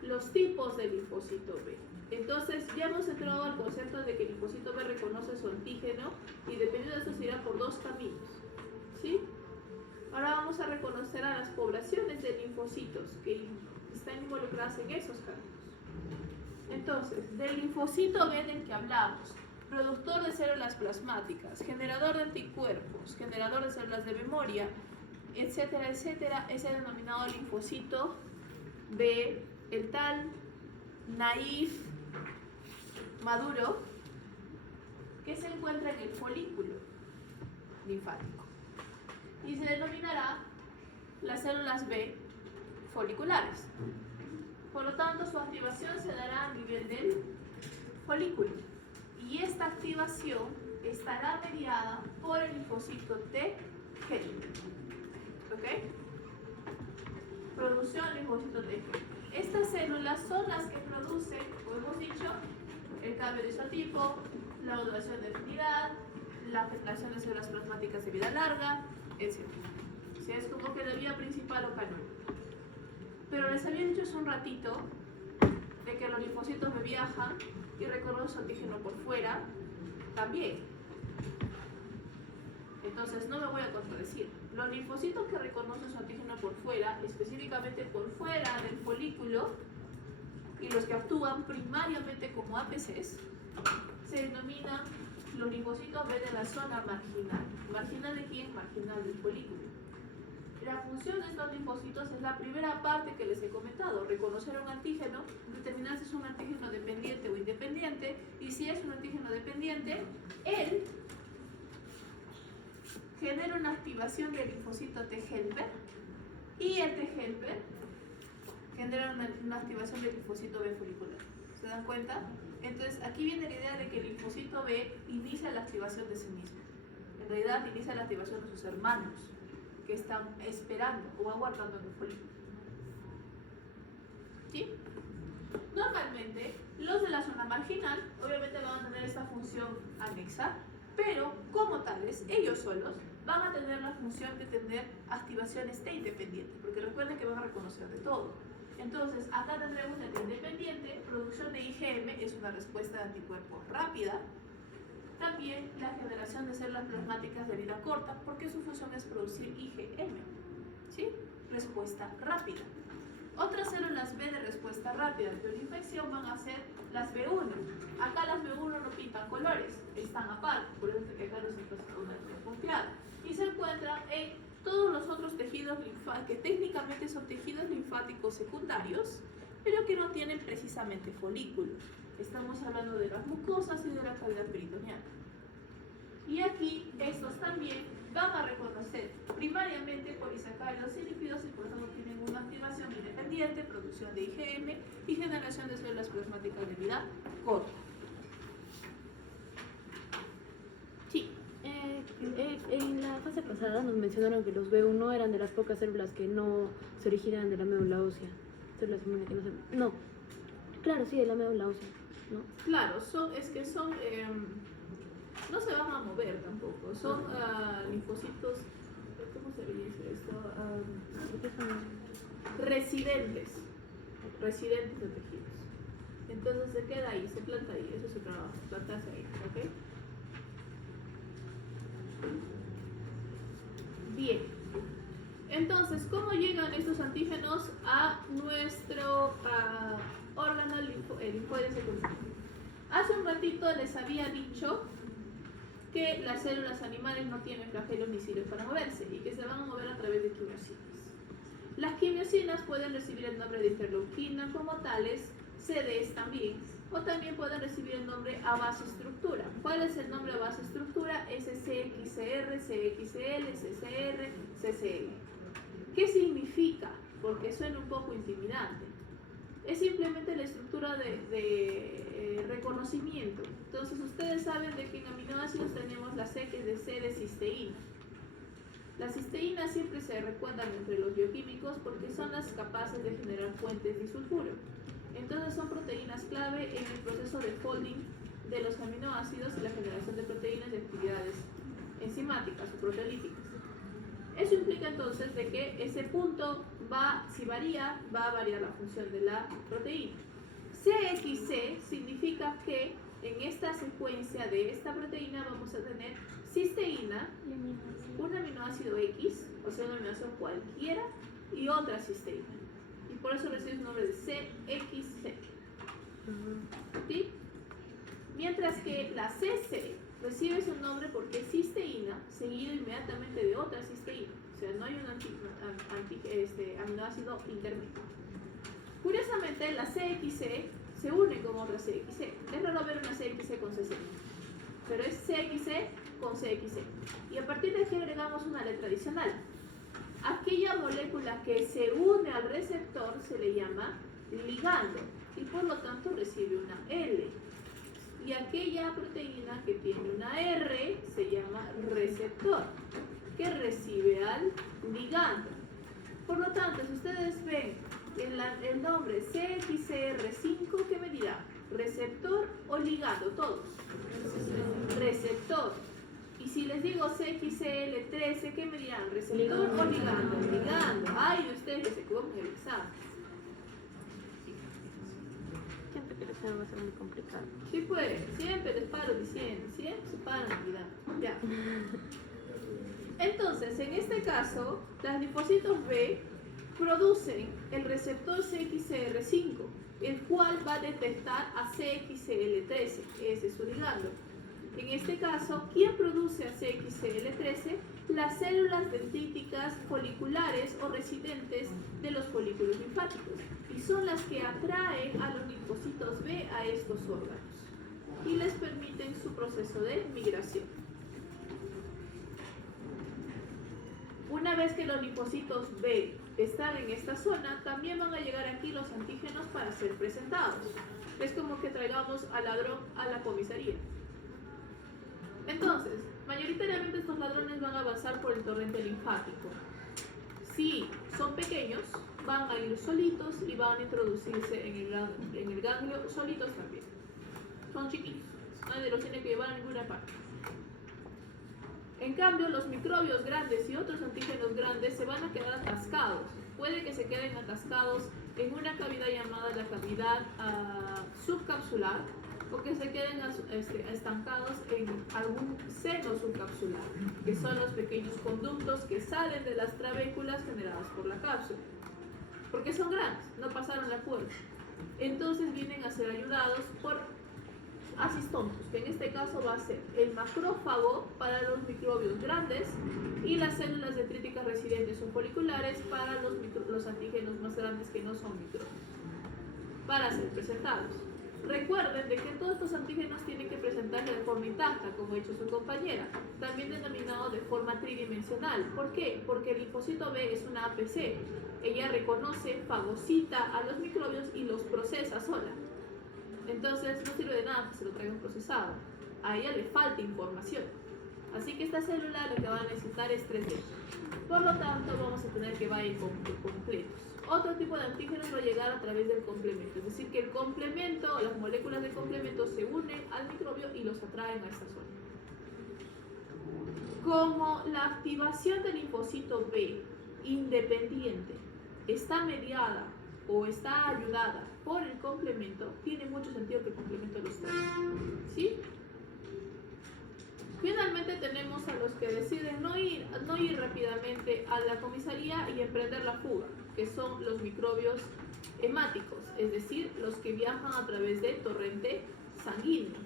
los tipos de linfocito B. Entonces ya hemos entrado al concepto de que el linfocito B reconoce su antígeno y dependiendo de eso se irá por dos caminos. ¿Sí? Ahora vamos a reconocer a las poblaciones de linfocitos que están involucradas en esos caminos. Entonces, del linfocito B del que hablamos, productor de células plasmáticas, generador de anticuerpos, generador de células de memoria, etcétera, etcétera, es el denominado linfocito B, el tal naif maduro, que se encuentra en el folículo linfático y se denominará las células B foliculares. Por lo tanto, su activación se dará a nivel del folículo y esta activación estará mediada por el linfocito T helper. ¿Ok? Producción del linfocito T helper. Estas células son las que producen, como hemos dicho, el cambio de isotipo, la modulación de afinidad, la generación de células plasmáticas de vida larga, etc. ¿Sí? Es como que la vía principal o canónica. Pero les había dicho hace un ratito de que los linfocitos me viajan y reconocen su antígeno por fuera también. Entonces no me voy a contradecir. Los linfocitos que reconocen su antígeno por fuera, específicamente por fuera del folículo, y los que actúan primariamente como APCs, se denominan los linfocitos B de la zona marginal. ¿Marginal de quién? Marginal del folículo. La función de estos linfocitos es la primera parte que les he comentado, reconocer un antígeno, determinar si es un antígeno dependiente o independiente, y si es un antígeno dependiente, él genera una activación del linfocito T helper y el T helper genera una activación del linfocito B folicular. ¿Se dan cuenta? Entonces aquí viene la idea de que el linfocito B inicia la activación de sí mismo. En realidad inicia la activación de sus hermanos, que están esperando o aguardando en el folículo. ¿Sí? Normalmente, los de la zona marginal obviamente van a tener esta función anexa, pero como tales, ellos solos van a tener la función de tener activaciones T independientes, porque recuerden que van a reconocer de todo. Entonces, acá tendremos el T independiente, producción de IgM, es una respuesta de anticuerpos rápida. También la generación de células plasmáticas de vida corta, porque su función es producir IgM, ¿sí? Respuesta rápida. Otras células B de respuesta rápida de una infección van a ser las B1. Acá las B1 no pintan colores, están aparte, por eso que acá los encuentran una línea punteada. Y se encuentran en todos los otros tejidos linfáticos, que técnicamente son tejidos linfáticos secundarios, pero que no tienen precisamente folículos. Estamos hablando de las mucosas y de la cavidad peritoneal. Y aquí estos también van a reconocer primariamente polisacáridos y lípidos y por eso tienen una activación independiente, producción de IgM y generación de células plasmáticas de vida corta. Sí. En la fase pasada nos mencionaron que los B1 eran de las pocas células que no se originan de la médula ósea. Células inmunes que no se... No. Claro, sí, de la médula ósea. ¿No? Claro, no se van a mover tampoco, son linfocitos, ¿cómo se le dice esto? Residentes de tejidos. Entonces se queda ahí, se planta ahí, eso es su trabajo, plantarse ahí, ¿ok? Bien. Entonces, ¿cómo llegan estos antígenos a nuestro órgano linfoide secundario? Hace un ratito les había dicho que las células animales no tienen flagelos ni cilios para moverse y que se van a mover a través de quimiosinas. Las quimiosinas pueden recibir el nombre de interleuquina como tales, CDs también, o también pueden recibir el nombre a base estructura. ¿Cuál es el nombre a base estructura? SCXCR, CXL, CCR, CCL. ¿Qué significa? Porque suena un poco intimidante. Es simplemente la estructura de reconocimiento. Entonces ustedes saben de que en aminoácidos tenemos la C, que es de C de cisteína. Las cisteínas siempre se recuerdan entre los bioquímicos porque son las capaces de generar fuentes disulfuro. Entonces son proteínas clave en el proceso de folding de los aminoácidos y la generación de proteínas y actividades enzimáticas o proteolíticas. Eso implica entonces de que ese punto si varía, va a variar la función de la proteína. CXC significa que en esta secuencia de esta proteína vamos a tener cisteína, un aminoácido X, o sea un aminoácido cualquiera, y otra cisteína. Y por eso recibe el nombre de CXC. ¿Sí? Mientras que la CC recibe su nombre porque es cisteína seguido inmediatamente de otra cisteína. O sea, no hay un aminoácido intermedio. Curiosamente, la CXC se une con otra CXC. Es raro ver una CXC con CC, pero es CXC con CXC. Y a partir de aquí agregamos una letra adicional. Aquella molécula que se une al receptor se le llama ligando y por lo tanto recibe una L. Y aquella proteína que tiene una R se llama receptor, que recibe al ligando. Por lo tanto, si ustedes ven el nombre CXCR5, ¿qué me dirá? ¿Receptor o ligando? Todos. Receptor. Y si les digo CXCL13, ¿qué me dirán? ¿Receptor o ligando? Ligando. Ay, ustedes que se equivocan en el examen. Siempre que el examen va a ser muy complicado. Sí, pues, siempre les paro diciendo, siempre se paran olvidando. Ya. Entonces, en este caso, los linfocitos B producen el receptor CXCR5, el cual va a detectar a CXCL13, ese es su ligando. En este caso, ¿quién produce a CXCL13? Las células dendríticas foliculares o residentes de los folículos linfáticos, y son las que atraen a los linfocitos B a estos órganos y les permiten su proceso de migración. Una vez que los linfocitos B están en esta zona, también van a llegar aquí los antígenos para ser presentados. Es como que traigamos al ladrón a la comisaría. Entonces, mayoritariamente estos ladrones van a avanzar por el torrente linfático. Si son pequeños, van a ir solitos y van a introducirse en el ganglio solitos también. Son chiquitos, nadie los tiene que llevar a ninguna parte. En cambio, los microbios grandes y otros antígenos grandes se van a quedar atascados. Puede que se queden atascados en una cavidad llamada la cavidad subcapsular, o que se queden estancados en algún seno subcapsular, que son los pequeños conductos que salen de las trabéculas generadas por la cápsula. Porque son grandes, no pasaron la puerta. Entonces vienen a ser ayudados por asistontos, que en este caso va a ser el macrófago para los microbios grandes y las células dendríticas residentes o foliculares para los antígenos más grandes que no son microbios, para ser presentados. Recuerden de que todos estos antígenos tienen que presentarse de forma intacta, como ha hecho su compañera, también denominado de forma tridimensional. ¿Por qué? Porque el linfocito B es una APC. Ella reconoce, fagocita a los microbios y los procesa sola. Entonces no sirve de nada que se lo traigan procesado. A ella le falta información. Así que esta célula lo que va a necesitar es 3D. Por lo tanto, vamos a tener que vayan completos. Otro tipo de antígenos va a llegar a través del complemento. Es decir, que el complemento, las moléculas de complemento se unen al microbio y los atraen a esta zona. Como la activación del linfocito B independiente está mediada o está ayudada por el complemento, tiene mucho sentido que el complemento los traiga. ¿Sí? Finalmente tenemos a los que deciden no ir rápidamente a la comisaría y emprender la fuga, que son los microbios hemáticos, es decir, los que viajan a través del torrente sanguíneo.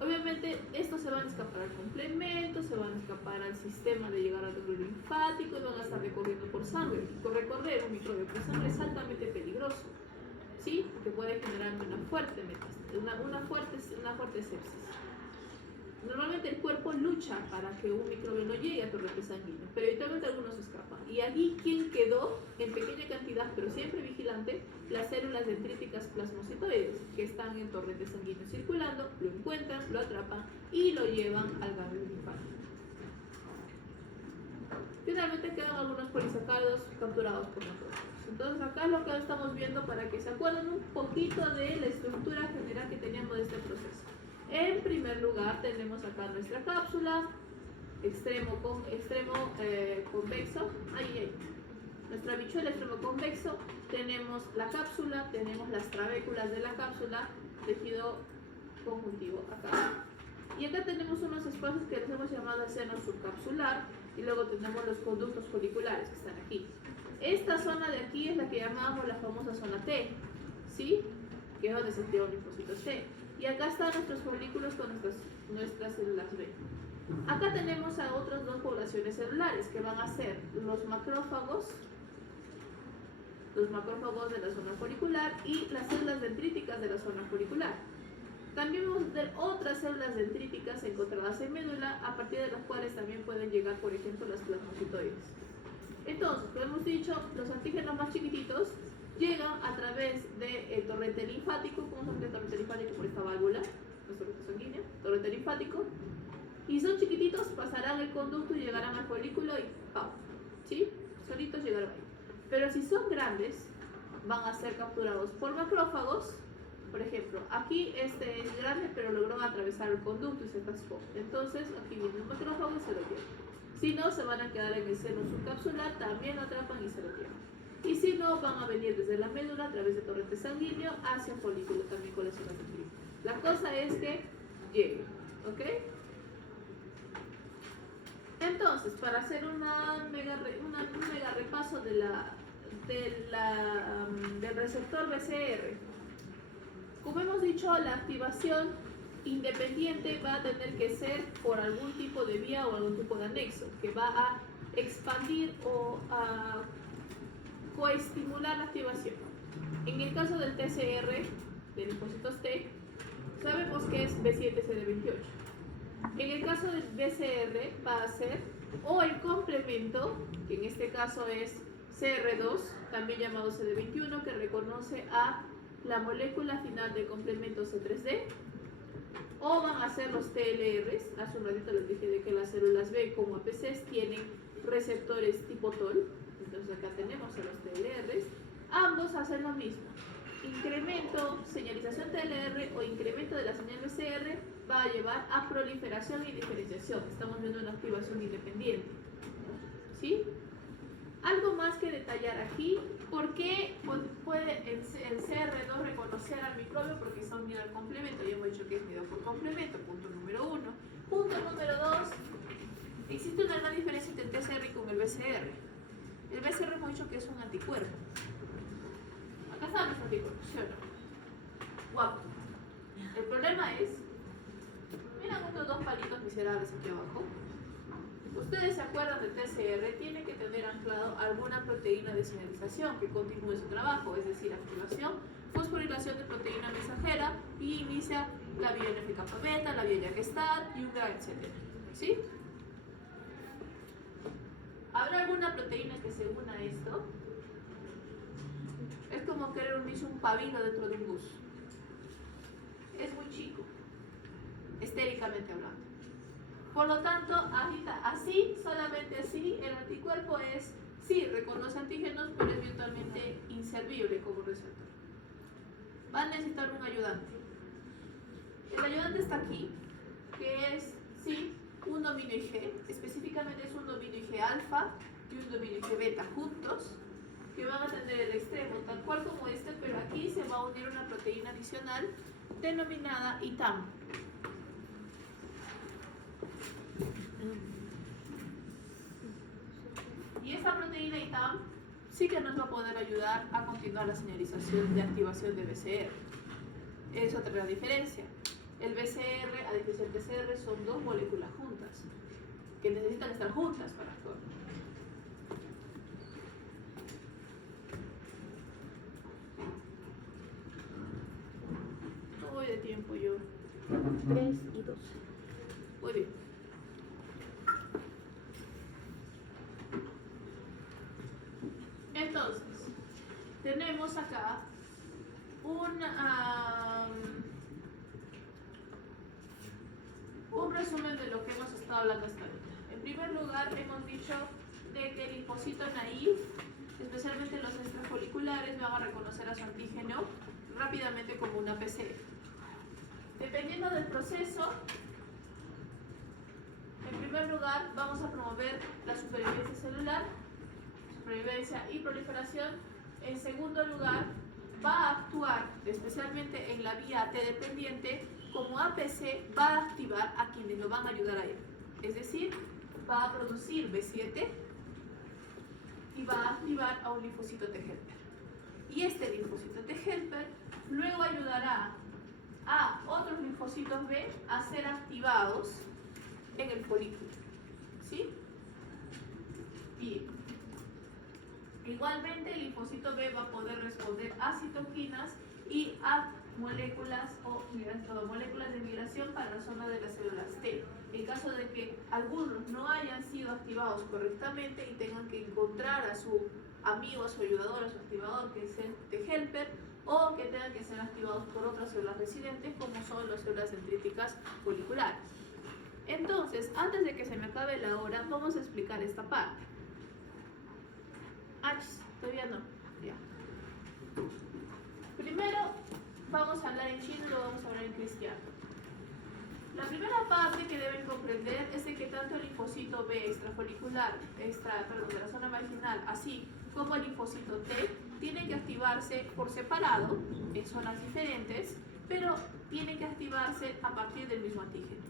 Obviamente estos se van a escapar al complemento, se van a escapar al sistema de llegar al torrente linfático y van a estar recorriendo por sangre. Recorrer un microbio por sangre es altamente peligroso, ¿sí? Porque puede generar una fuerte sepsis. Normalmente el cuerpo lucha para que un microbio no llegue a torrente sanguíneo, pero eventualmente algunos escapan. Y allí, ¿quién quedó? En pequeña cantidad, pero siempre vigilante, las células dendríticas plasmocitoides, que están en torrente sanguíneo circulando, lo encuentran, lo atrapan y lo llevan al ganglio linfático. Finalmente quedan algunos polisacáridos capturados por macrófagos. Entonces acá es lo que estamos viendo para que se acuerden un poquito de la estructura general que teníamos de este proceso. En primer lugar tenemos acá nuestra cápsula, extremo convexo, nuestra bichuela extremo convexo, tenemos la cápsula, tenemos las trabéculas de la cápsula, tejido conjuntivo acá. Y acá tenemos unos espacios que les hemos llamado seno subcapsular y luego tenemos los conductos foliculares que están aquí. Esta zona de aquí es la que llamamos la famosa zona T, ¿sí? Que es donde se activan los linfocitos T. Y acá están nuestros folículos con nuestras células B. Acá tenemos a otras dos poblaciones celulares que van a ser los macrófagos de la zona folicular y las células dendríticas de la zona folicular. También vamos a tener otras células dendríticas encontradas en médula, a partir de las cuales también pueden llegar, por ejemplo, las plasmocitoides. Entonces, como hemos dicho, los antígenos más chiquititos llegan a través del torrente linfático. ¿Cómo se llama el torrente linfático? Por esta válvula, nuestro torrente sanguíneo, torrente linfático. Y son chiquititos, pasarán el conducto y llegarán al folículo y ¡pau! ¿Sí? Solitos llegarán ahí. Pero si son grandes, van a ser capturados por macrófagos. Por ejemplo, aquí este es grande, pero logró atravesar el conducto y se cascó. Entonces, aquí viene el macrófago y se lo lleva. Si no, se van a quedar en el seno subcapsular, también lo atrapan y se lo llevan. Y si no, van a venir desde la médula a través del torrente sanguíneo hacia el folículo, también con las células dendríticas. La cosa es que lleguen, ¿ok? Entonces, para hacer un mega repaso del receptor BCR, como hemos dicho, la activación independiente va a tener que ser por algún tipo de vía o algún tipo de anexo, que va a expandir o a coestimular la activación. En el caso del TCR, de linfocitos T, sabemos que es B7-CD28. En el caso del BCR va a ser o el complemento, que en este caso es CR2, también llamado CD21, que reconoce a la molécula final del complemento C3D, o van a ser los TLRs. Hace un ratito les dije de que las células B como APCs tienen receptores tipo TOL, entonces acá tenemos a los TLRs, ambos hacen lo mismo, incremento, señalización TLR o incremento de la señal BCR va a llevar a proliferación y diferenciación. Estamos viendo una activación independiente, ¿sí? Algo más que detallar aquí. ¿Por qué puede el CR2 reconocer al microbio? Porque está unido al complemento. Ya hemos dicho que es unido por complemento, punto número 1. Punto número 2. Existe una gran diferencia entre el TCR con el BCR. El BCR hemos dicho que es un anticuerpo. Acá está nuestro anticuerpo, ¿sí o no? Guapo. El problema es, miren estos dos palitos miserables aquí abajo. Ustedes se acuerdan del TCR, tiene que tener anclado alguna proteína de señalización que continúe su trabajo, es decir, activación, fosforilación de proteína mensajera y inicia la vía NF-kappa beta, la vía Jagestat y UGA, etc. ¿Sí? ¿Habrá alguna proteína que se una a esto? Es como querer unirse un pabilo dentro de un bus. Es muy chico, estéricamente hablando. Por lo tanto, así, solamente así, el anticuerpo es, sí, reconoce antígenos, pero es virtualmente inservible como receptor. Va a necesitar un ayudante. El ayudante está aquí, que es, sí, un dominio IG, específicamente es un dominio IG alfa y un dominio IG beta juntos, que van a tener el extremo tal cual como este, pero aquí se va a unir una proteína adicional denominada ITAM. esta proteína ITAM sí que nos va a poder ayudar a continuar la señalización de activación de BCR. Es otra gran diferencia. El BCR, a diferencia del PCR, son dos moléculas juntas, que necesitan estar juntas para actuar. No voy de tiempo yo. 3 y 2. Muy bien. Entonces, tenemos acá un resumen de lo que hemos estado hablando hasta ahorita. En primer lugar, hemos dicho de que el linfocito naive, especialmente los extrafoliculares, van a reconocer a su antígeno rápidamente como una PCR. Dependiendo del proceso, en primer lugar, vamos a promover la supervivencia celular, supervivencia y proliferación. En segundo lugar, va a actuar, especialmente en la vía T dependiente, como APC, va a activar a quienes lo van a ayudar a él. Es decir, va a producir B7 y va a activar a un linfocito T helper. Y este linfocito T helper luego ayudará a otros linfocitos B a ser activados en el folículo. ¿Sí? Bien. Igualmente, el linfocito B va a poder responder a citoquinas y a moléculas moléculas de migración para la zona de las células T. En caso de que algunos no hayan sido activados correctamente y tengan que encontrar a su amigo, a su ayudador, a su activador, que es el T helper, o que tengan que ser activados por otras células residentes, como son las células dendríticas foliculares. Entonces, antes de que se me acabe la hora, vamos a explicar esta parte. Todavía no. Ya. Primero vamos a hablar en chino y luego vamos a hablar en cristiano. La primera parte que deben comprender es de que tanto el linfocito B extrafolicular, de la zona marginal, así como el linfocito T, tienen que activarse por separado, en zonas diferentes, pero tienen que activarse a partir del mismo antígeno.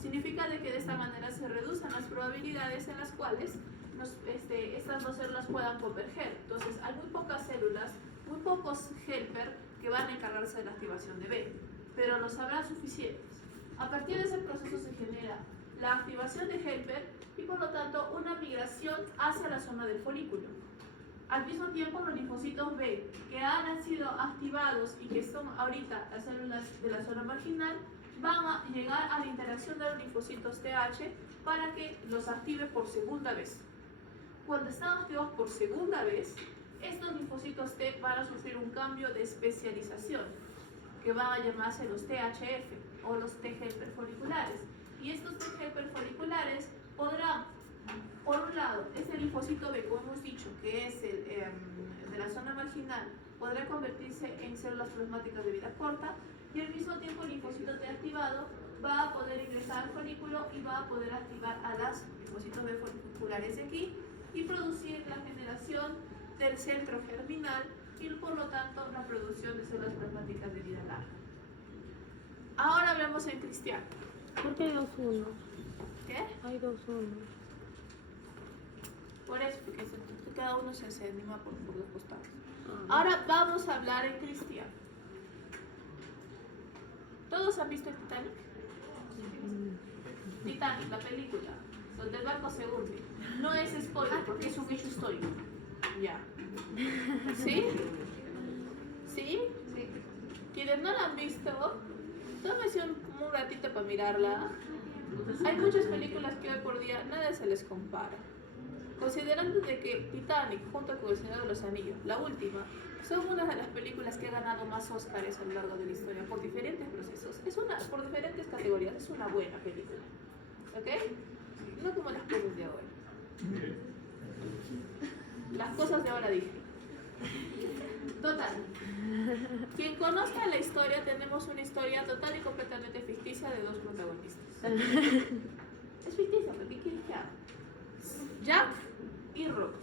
Significa de que de esta manera se reducen las probabilidades en las cuales estas dos células puedan converger. Entonces, hay muy pocas células, muy pocos helper que van a encargarse de la activación de B, pero los habrá suficientes. A partir de ese proceso se genera la activación de helper y por lo tanto una migración hacia la zona del folículo. Al mismo tiempo, los linfocitos B que han sido activados y que son ahorita las células de la zona marginal van a llegar a la interacción de los linfocitos TH para que los active por segunda vez. Cuando están activados por segunda vez, estos linfocitos T van a sufrir un cambio de especialización que van a llamarse los THF o los T helper foliculares. Y estos T helper foliculares podrán, por un lado, este linfocito B, como hemos dicho, que es el de la zona marginal, podrá convertirse en células plasmáticas de vida corta, y al mismo tiempo el linfocito T activado va a poder ingresar al folículo y va a poder activar a las linfocitos B foliculares de aquí y producir la generación del centro germinal y por lo tanto la producción de células plasmáticas de vida larga. Ahora hablemos en cristiano. ¿Por qué hay 2 unos? ¿Qué? Hay 2 unos. Por eso, porque cada uno se anima por los costados. Ah. Ahora vamos a hablar en cristiano. ¿Todos han visto Titanic? Titanic, la película, donde el barco se hunde. No es spoiler porque es un hecho histórico. Ya. ¿Sí? ¿Sí? Sí. Quienes no la han visto, tómense un ratito para mirarla. Hay muchas películas que hoy por día nada se les compara. Considerando de que Titanic, junto con El Señor de los Anillos, la última, son una de las películas que ha ganado más Óscares a lo largo de la historia por diferentes procesos. Por diferentes categorías, es una buena película. ¿Ok? No como las cosas de ahora. Las cosas de ahora dije. Total. Quien conozca la historia, tenemos una historia total y completamente ficticia de 2 protagonistas. Es ficticia, pero ¿qué quieres que haga? Jack y Rose.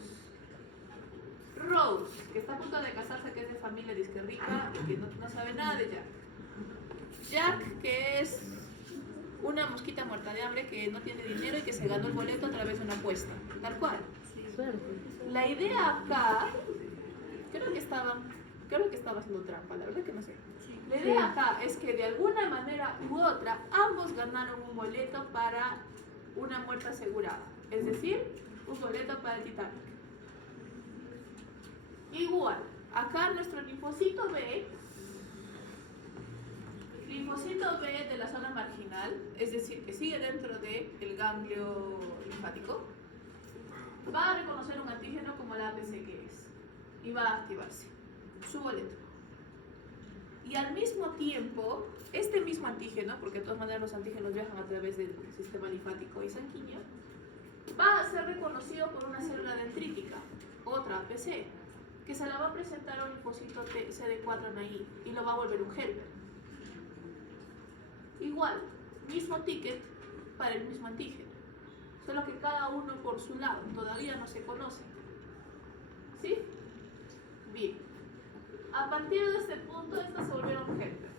Rose, que está a punto de casarse, que es de familia disque rica y que no sabe nada de Jack. Jack, que es una mosquita muerta de hambre que no tiene dinero y que se ganó el boleto a través de una apuesta. Tal cual. Suerte. La idea acá, creo que estaba haciendo trampa, la verdad que no sé. La idea acá es que de alguna manera u otra ambos ganaron un boleto para una muerte asegurada, es decir, un boleto para el Titanic. Igual, acá nuestro linfocito B de la zona marginal, es decir, que sigue dentro del ganglio linfático, va a reconocer un antígeno como la APC que es y va a activarse su boleto. Y al mismo tiempo, este mismo antígeno, porque de todas maneras los antígenos viajan a través del sistema linfático y sanguíneo, va a ser reconocido por una célula dendrítica, otra APC, que se la va a presentar a un linfocito CD4 naive y lo va a volver un helper. Igual, mismo ticket para el mismo antígeno, solo que cada uno por su lado, todavía no se conocen. ¿Sí? Bien. A partir de este punto, estas se volvieron helper.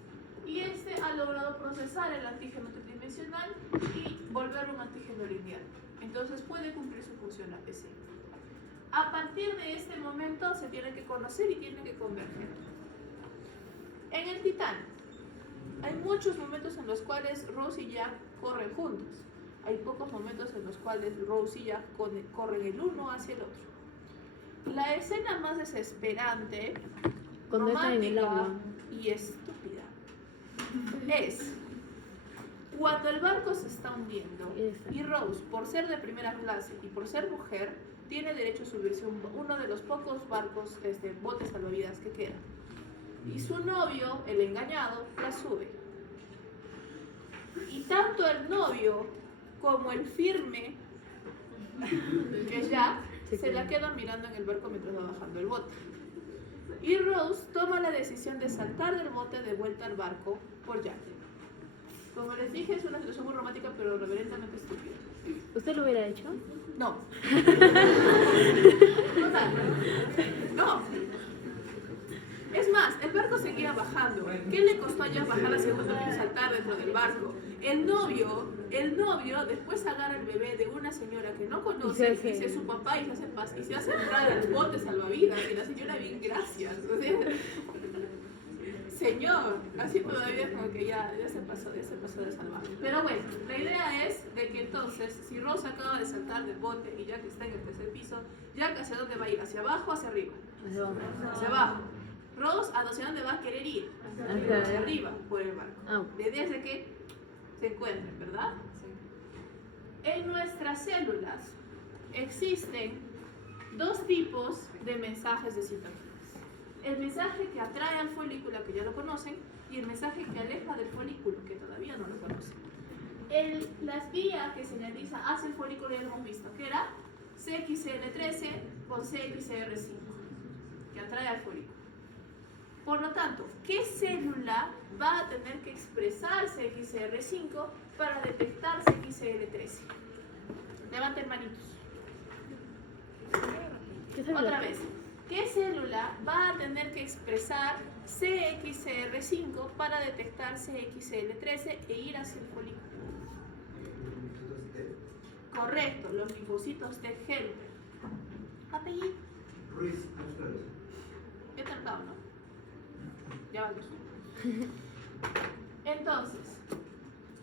Y este ha logrado procesar el antígeno tridimensional y volverlo un antígeno lineal. Entonces puede cumplir su función APC. A partir de este momento se tienen que conocer y tienen que converger. En el Titán, hay muchos momentos en los cuales Rose y Jack corren juntos. Hay pocos momentos en los cuales Rose y Jack corren el uno hacia el otro. La escena más desesperante, Cuando están en el romántica agua. y estúpida es cuando el barco se está hundiendo y Rose, por ser de primera clase y por ser mujer, tiene derecho a subirse a uno de los pocos barcos, botes salvavidas que quedan. Y su novio, el engañado, la sube. Y tanto el novio como el firme, que es Jack, se la quedan mirando en el barco mientras va bajando el bote. Y Rose toma la decisión de saltar del bote de vuelta al barco por Jack. Como les dije, es una situación muy romántica, pero reverentemente estúpida. ¿Usted lo hubiera hecho? No. No. Es más, el barco seguía bajando. ¿Qué le costó a Jack bajar la segunda vez y saltar dentro del barco? El novio después agarra el bebé de una señora que no conoce, y dice su papá y se hace entrar al bote salvavidas y la señora bien gracias. O sea, señor, así todavía como que ya se pasó de salvar. Pero bueno, la idea es de que entonces, si Rose acaba de saltar del bote y Jack está en el tercer piso, Jack ¿hacia dónde va a ir? ¿Hacia abajo o hacia arriba? Hacia abajo. Rose, ¿hacia dónde va a querer ir? Hacia arriba, por el barco. La idea es de que se encuentren, ¿verdad? En nuestras células existen dos tipos de mensajes de citoquinas. El mensaje que atrae al folículo, que ya lo conocen, y el mensaje que aleja del folículo, que todavía no lo conocen. Las vías que señaliza hacia el folículo ya lo hemos visto, que era CXCL13 con CXCR5, que atrae al folículo. Por lo tanto, ¿qué célula va a tener que expresar CXCR5 para detectar CXCL13? Levanten manitos. Otra vez. ¿Qué célula va a tener que expresar CXCR5 para detectar CXCL13 e ir hacia el folículo? Correcto, los linfocitos T helper. Apellido. Ruiz, ¿Qué tal, no? Ya vamos. Entonces,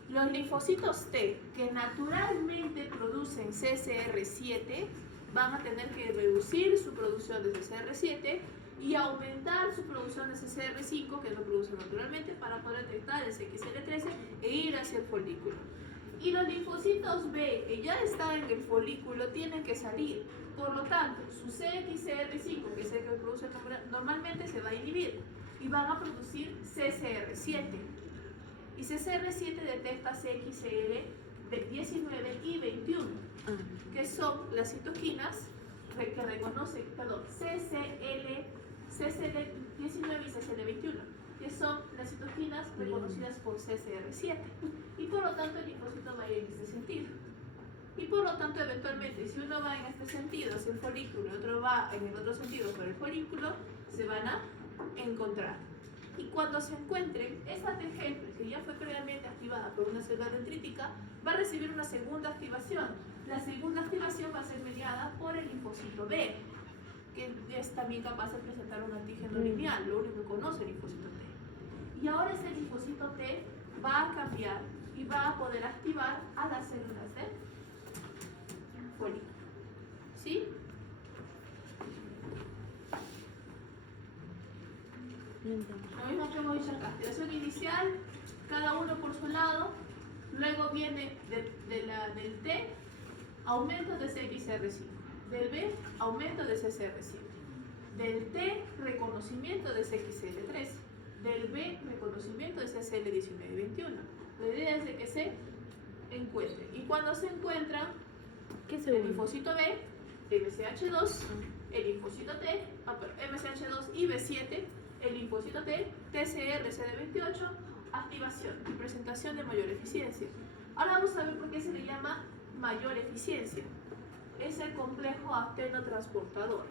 los linfocitos T que naturalmente producen CCR7 van a tener que reducir su producción de CCR7 y aumentar su producción de CCR5, que no producen naturalmente, para poder detectar el CXL13 e ir hacia el folículo. Y los linfocitos B, que ya están en el folículo, tienen que salir. Por lo tanto, su CXCR5, que es el que produce normalmente, se va a inhibir y van a producir CCR7. Y CCR7 detecta CXCL19 y 21, que son las citoquinas que reconocen, CCL19 y CCL21, que son las citoquinas reconocidas por CCR7. Y por lo tanto el linfocito va a ir en este sentido. Y por lo tanto, eventualmente, si uno va en este sentido hacia el folículo y otro va en el otro sentido por el folículo, se van a encontrar. Y cuando se encuentren, esta T helper, que ya fue previamente activada por una célula dendrítica, va a recibir una segunda activación. La segunda activación va a ser mediada por el linfocito B. que es también capaz de presentar un antígeno lineal, lo único que conoce el linfocito T. Y ahora ese linfocito T va a cambiar y va a poder activar a las células del folículo. ¿Sí? Lo mismo que hemos dicho acá, activación inicial, cada uno por su lado, luego viene del T, aumento de CXR5, del B, aumento de CCR7, del T, reconocimiento de CXL13, del B, reconocimiento de CCL19 y 21. La idea es de que se encuentren, y cuando se encuentran, el linfocito B, MCH2, el linfocito T, MCH2 y B7, el linfocito T, TCR-CD28, activación y presentación de mayor eficiencia. Ahora vamos a ver por qué se le llama mayor eficiencia. Es el complejo acteno-transportador.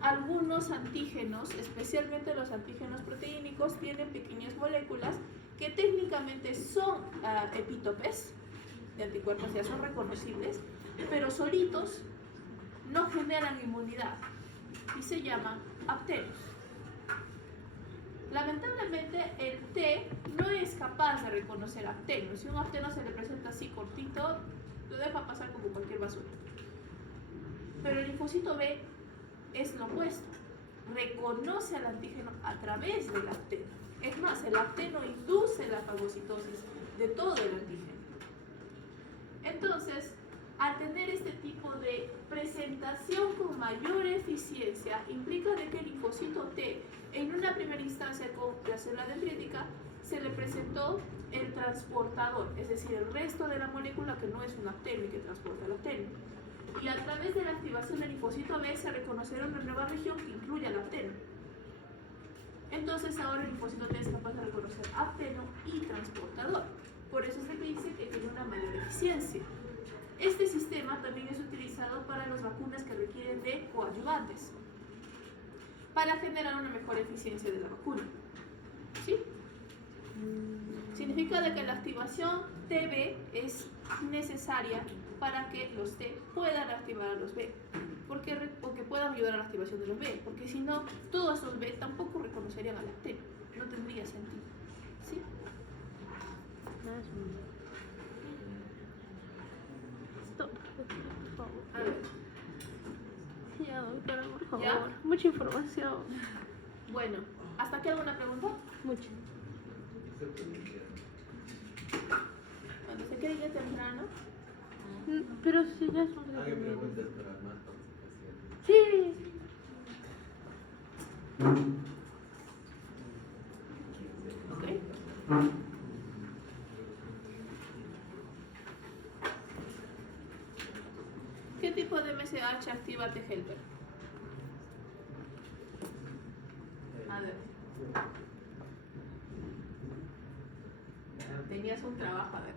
Algunos antígenos, especialmente los antígenos proteínicos, tienen pequeñas moléculas que técnicamente son epítopes de anticuerpos, ya son reconocibles, pero solitos no generan inmunidad y se llaman aptenos. Lamentablemente el T no es capaz de reconocer aptenos. Si un apteno se le presenta así cortito, lo deja pasar como cualquier basura. Pero el linfocito B es lo opuesto. Reconoce al antígeno a través del apteno. Es más, el apteno induce la fagocitosis de todo el antígeno. Entonces, al tener este tipo de presentación con mayor eficiencia, implica de que el linfocito T, en una primera instancia con la célula dendrítica, se le presentó el transportador, es decir, el resto de la molécula que no es un apteno y que transporta el apteno. Y a través de la activación del linfocito B se reconocerá una nueva región que incluye al apteno. Entonces ahora el linfocito T es capaz de reconocer apteno y transportador. Por eso se dice que tiene una mayor eficiencia. Este sistema también es utilizado para las vacunas que requieren de coadyuvantes, para generar una mejor eficiencia de la vacuna. ¿Sí? Significa de que la activación TB es necesaria para que los T puedan activar a los B, porque puedan ayudar a la activación de los B, porque si no, todos los B tampoco reconocerían al apteno, no tendría sentido. ¿Sí? Stop, por favor. A ver. Ya, doctora, por favor. ¿Ya? Mucha información. Bueno, ¿hasta aquí alguna pregunta? Mucha. Cuando se cree ya temprano. Pero si ya son ¿Alguien preguntas para más participación? Sí. ¿Ok? ¿Qué tipo de MSH activa T-helper? A ver. Tenías un trabajo a ver.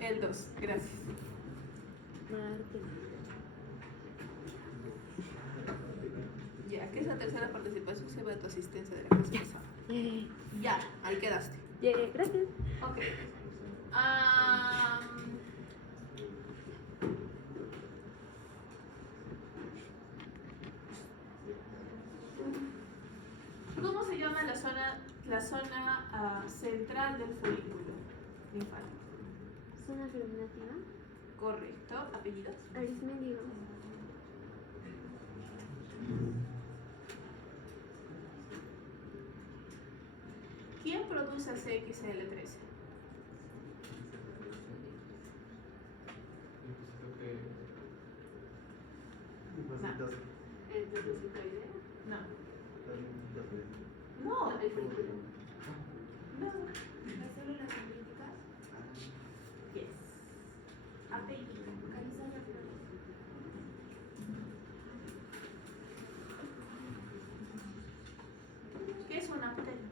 El 2, gracias. Ya, ¿qué es la tercera participación? Se va a tu asistencia de la clase pasada. Ya, ahí quedaste. Gracias. Ok. ¿Cómo se llama la zona central del folículo linfático? Zona germinativa. Correcto. ¿Apellidos? Arismendi. ¿Quién produce CXL13? ¿El plasmocitoide? No. No, No. el folículo. No. ¿Las células dendríticas? Yes. Apellido. Calizas flores. ¿Qué es un apteno?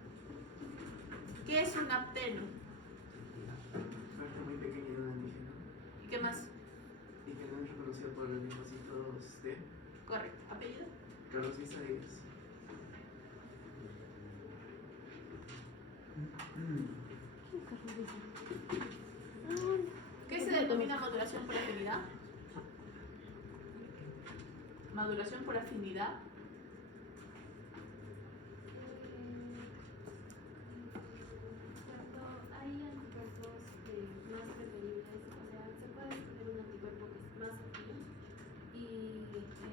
¿Qué es un apteno? Parte muy pequeña de un antígeno ¿Y qué más? y que no es reconocido por los linfocitos T. Correcto. ¿Apellido? Carlos Isaías. ¿Qué se denomina modulación por afinidad? maduración por afinidad. Cuando hay anticuerpos más preferibles, o sea, se puede escoger un anticuerpo que es más afín y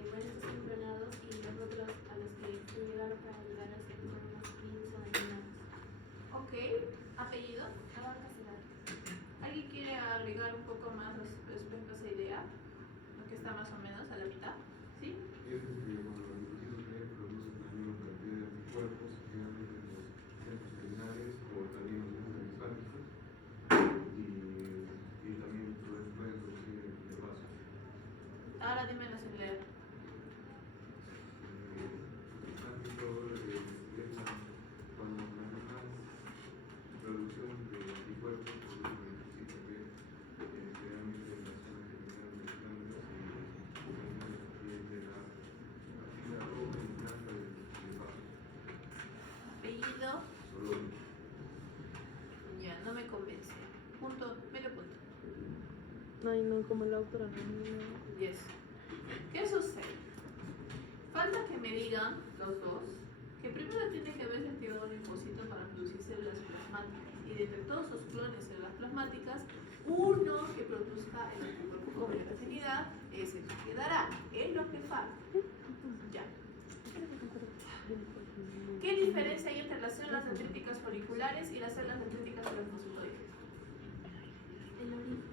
bueno, estos son clonados y los otros a los que llegaron para llegar a ser más afín son eliminados. Ok, apellido. Abarca ciudad. ¿Alguien quiere agregar un poco más respecto a esa idea? Lo que está más o menos a la mitad. ¿Sí? Es que cuando los linfocitos T producen la misma cantidad de anticuerpos, generalmente en los centros terminales o también en los centros linfáticos, y también pueden producir en el vaso. Ahora dímelo sin leer. Cuando hay más producción de anticuerpos, produce un linfocito T, generalmente en la zona terminal de los ganglios y de la axila o en planta del vaso. Apellido. Solo Ya, no me convence. Punto, medio punto. Ay, no, como la autora Romina. Yes. ¿Qué sucede? Falta que me digan los dos que primero tiene que haberse activado un linfocito para producir células plasmáticas y de entre todos sus clones de células plasmáticas, uno que produzca el anticuerpo con mayor afinidad es el que quedará. Es lo que falta. Ya. ¿Qué diferencia hay entre las células dendríticas foliculares y las células dendríticas plasmocitoides? El origen.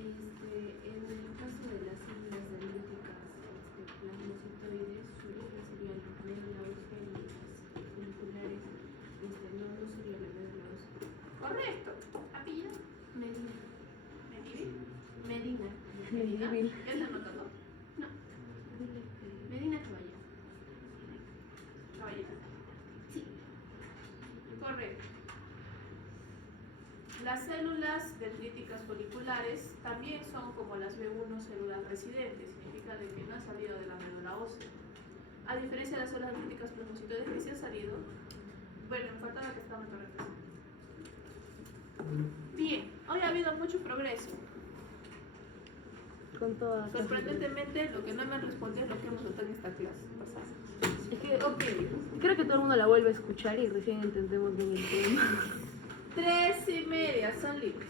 En el caso de las células dendríticas plasmocitoides, su origen sería la médula ósea y las foliculares no sería la médula ósea. Correcto. ¿Apellido? Medina. ¿Medivil? Medina. Medivil. ¿Es la notador? No. Medina Caballero. Caballero. Sí. Correcto. Las células dendríticas foliculares también son como las B1 células residentes, significa de que no han salido de la médula ósea. A diferencia de las células dendríticas plasmocitoides que sí han salido, bueno, me faltaba que estaban correctas. Bien, hoy ha habido mucho progreso. Con todas. Sorprendentemente, lo que no me han respondido es lo que hemos notado en esta clase pasada. Es que Ok, creo que todo el mundo la vuelve a escuchar y recién entendemos bien el tema. 3:30 son libres.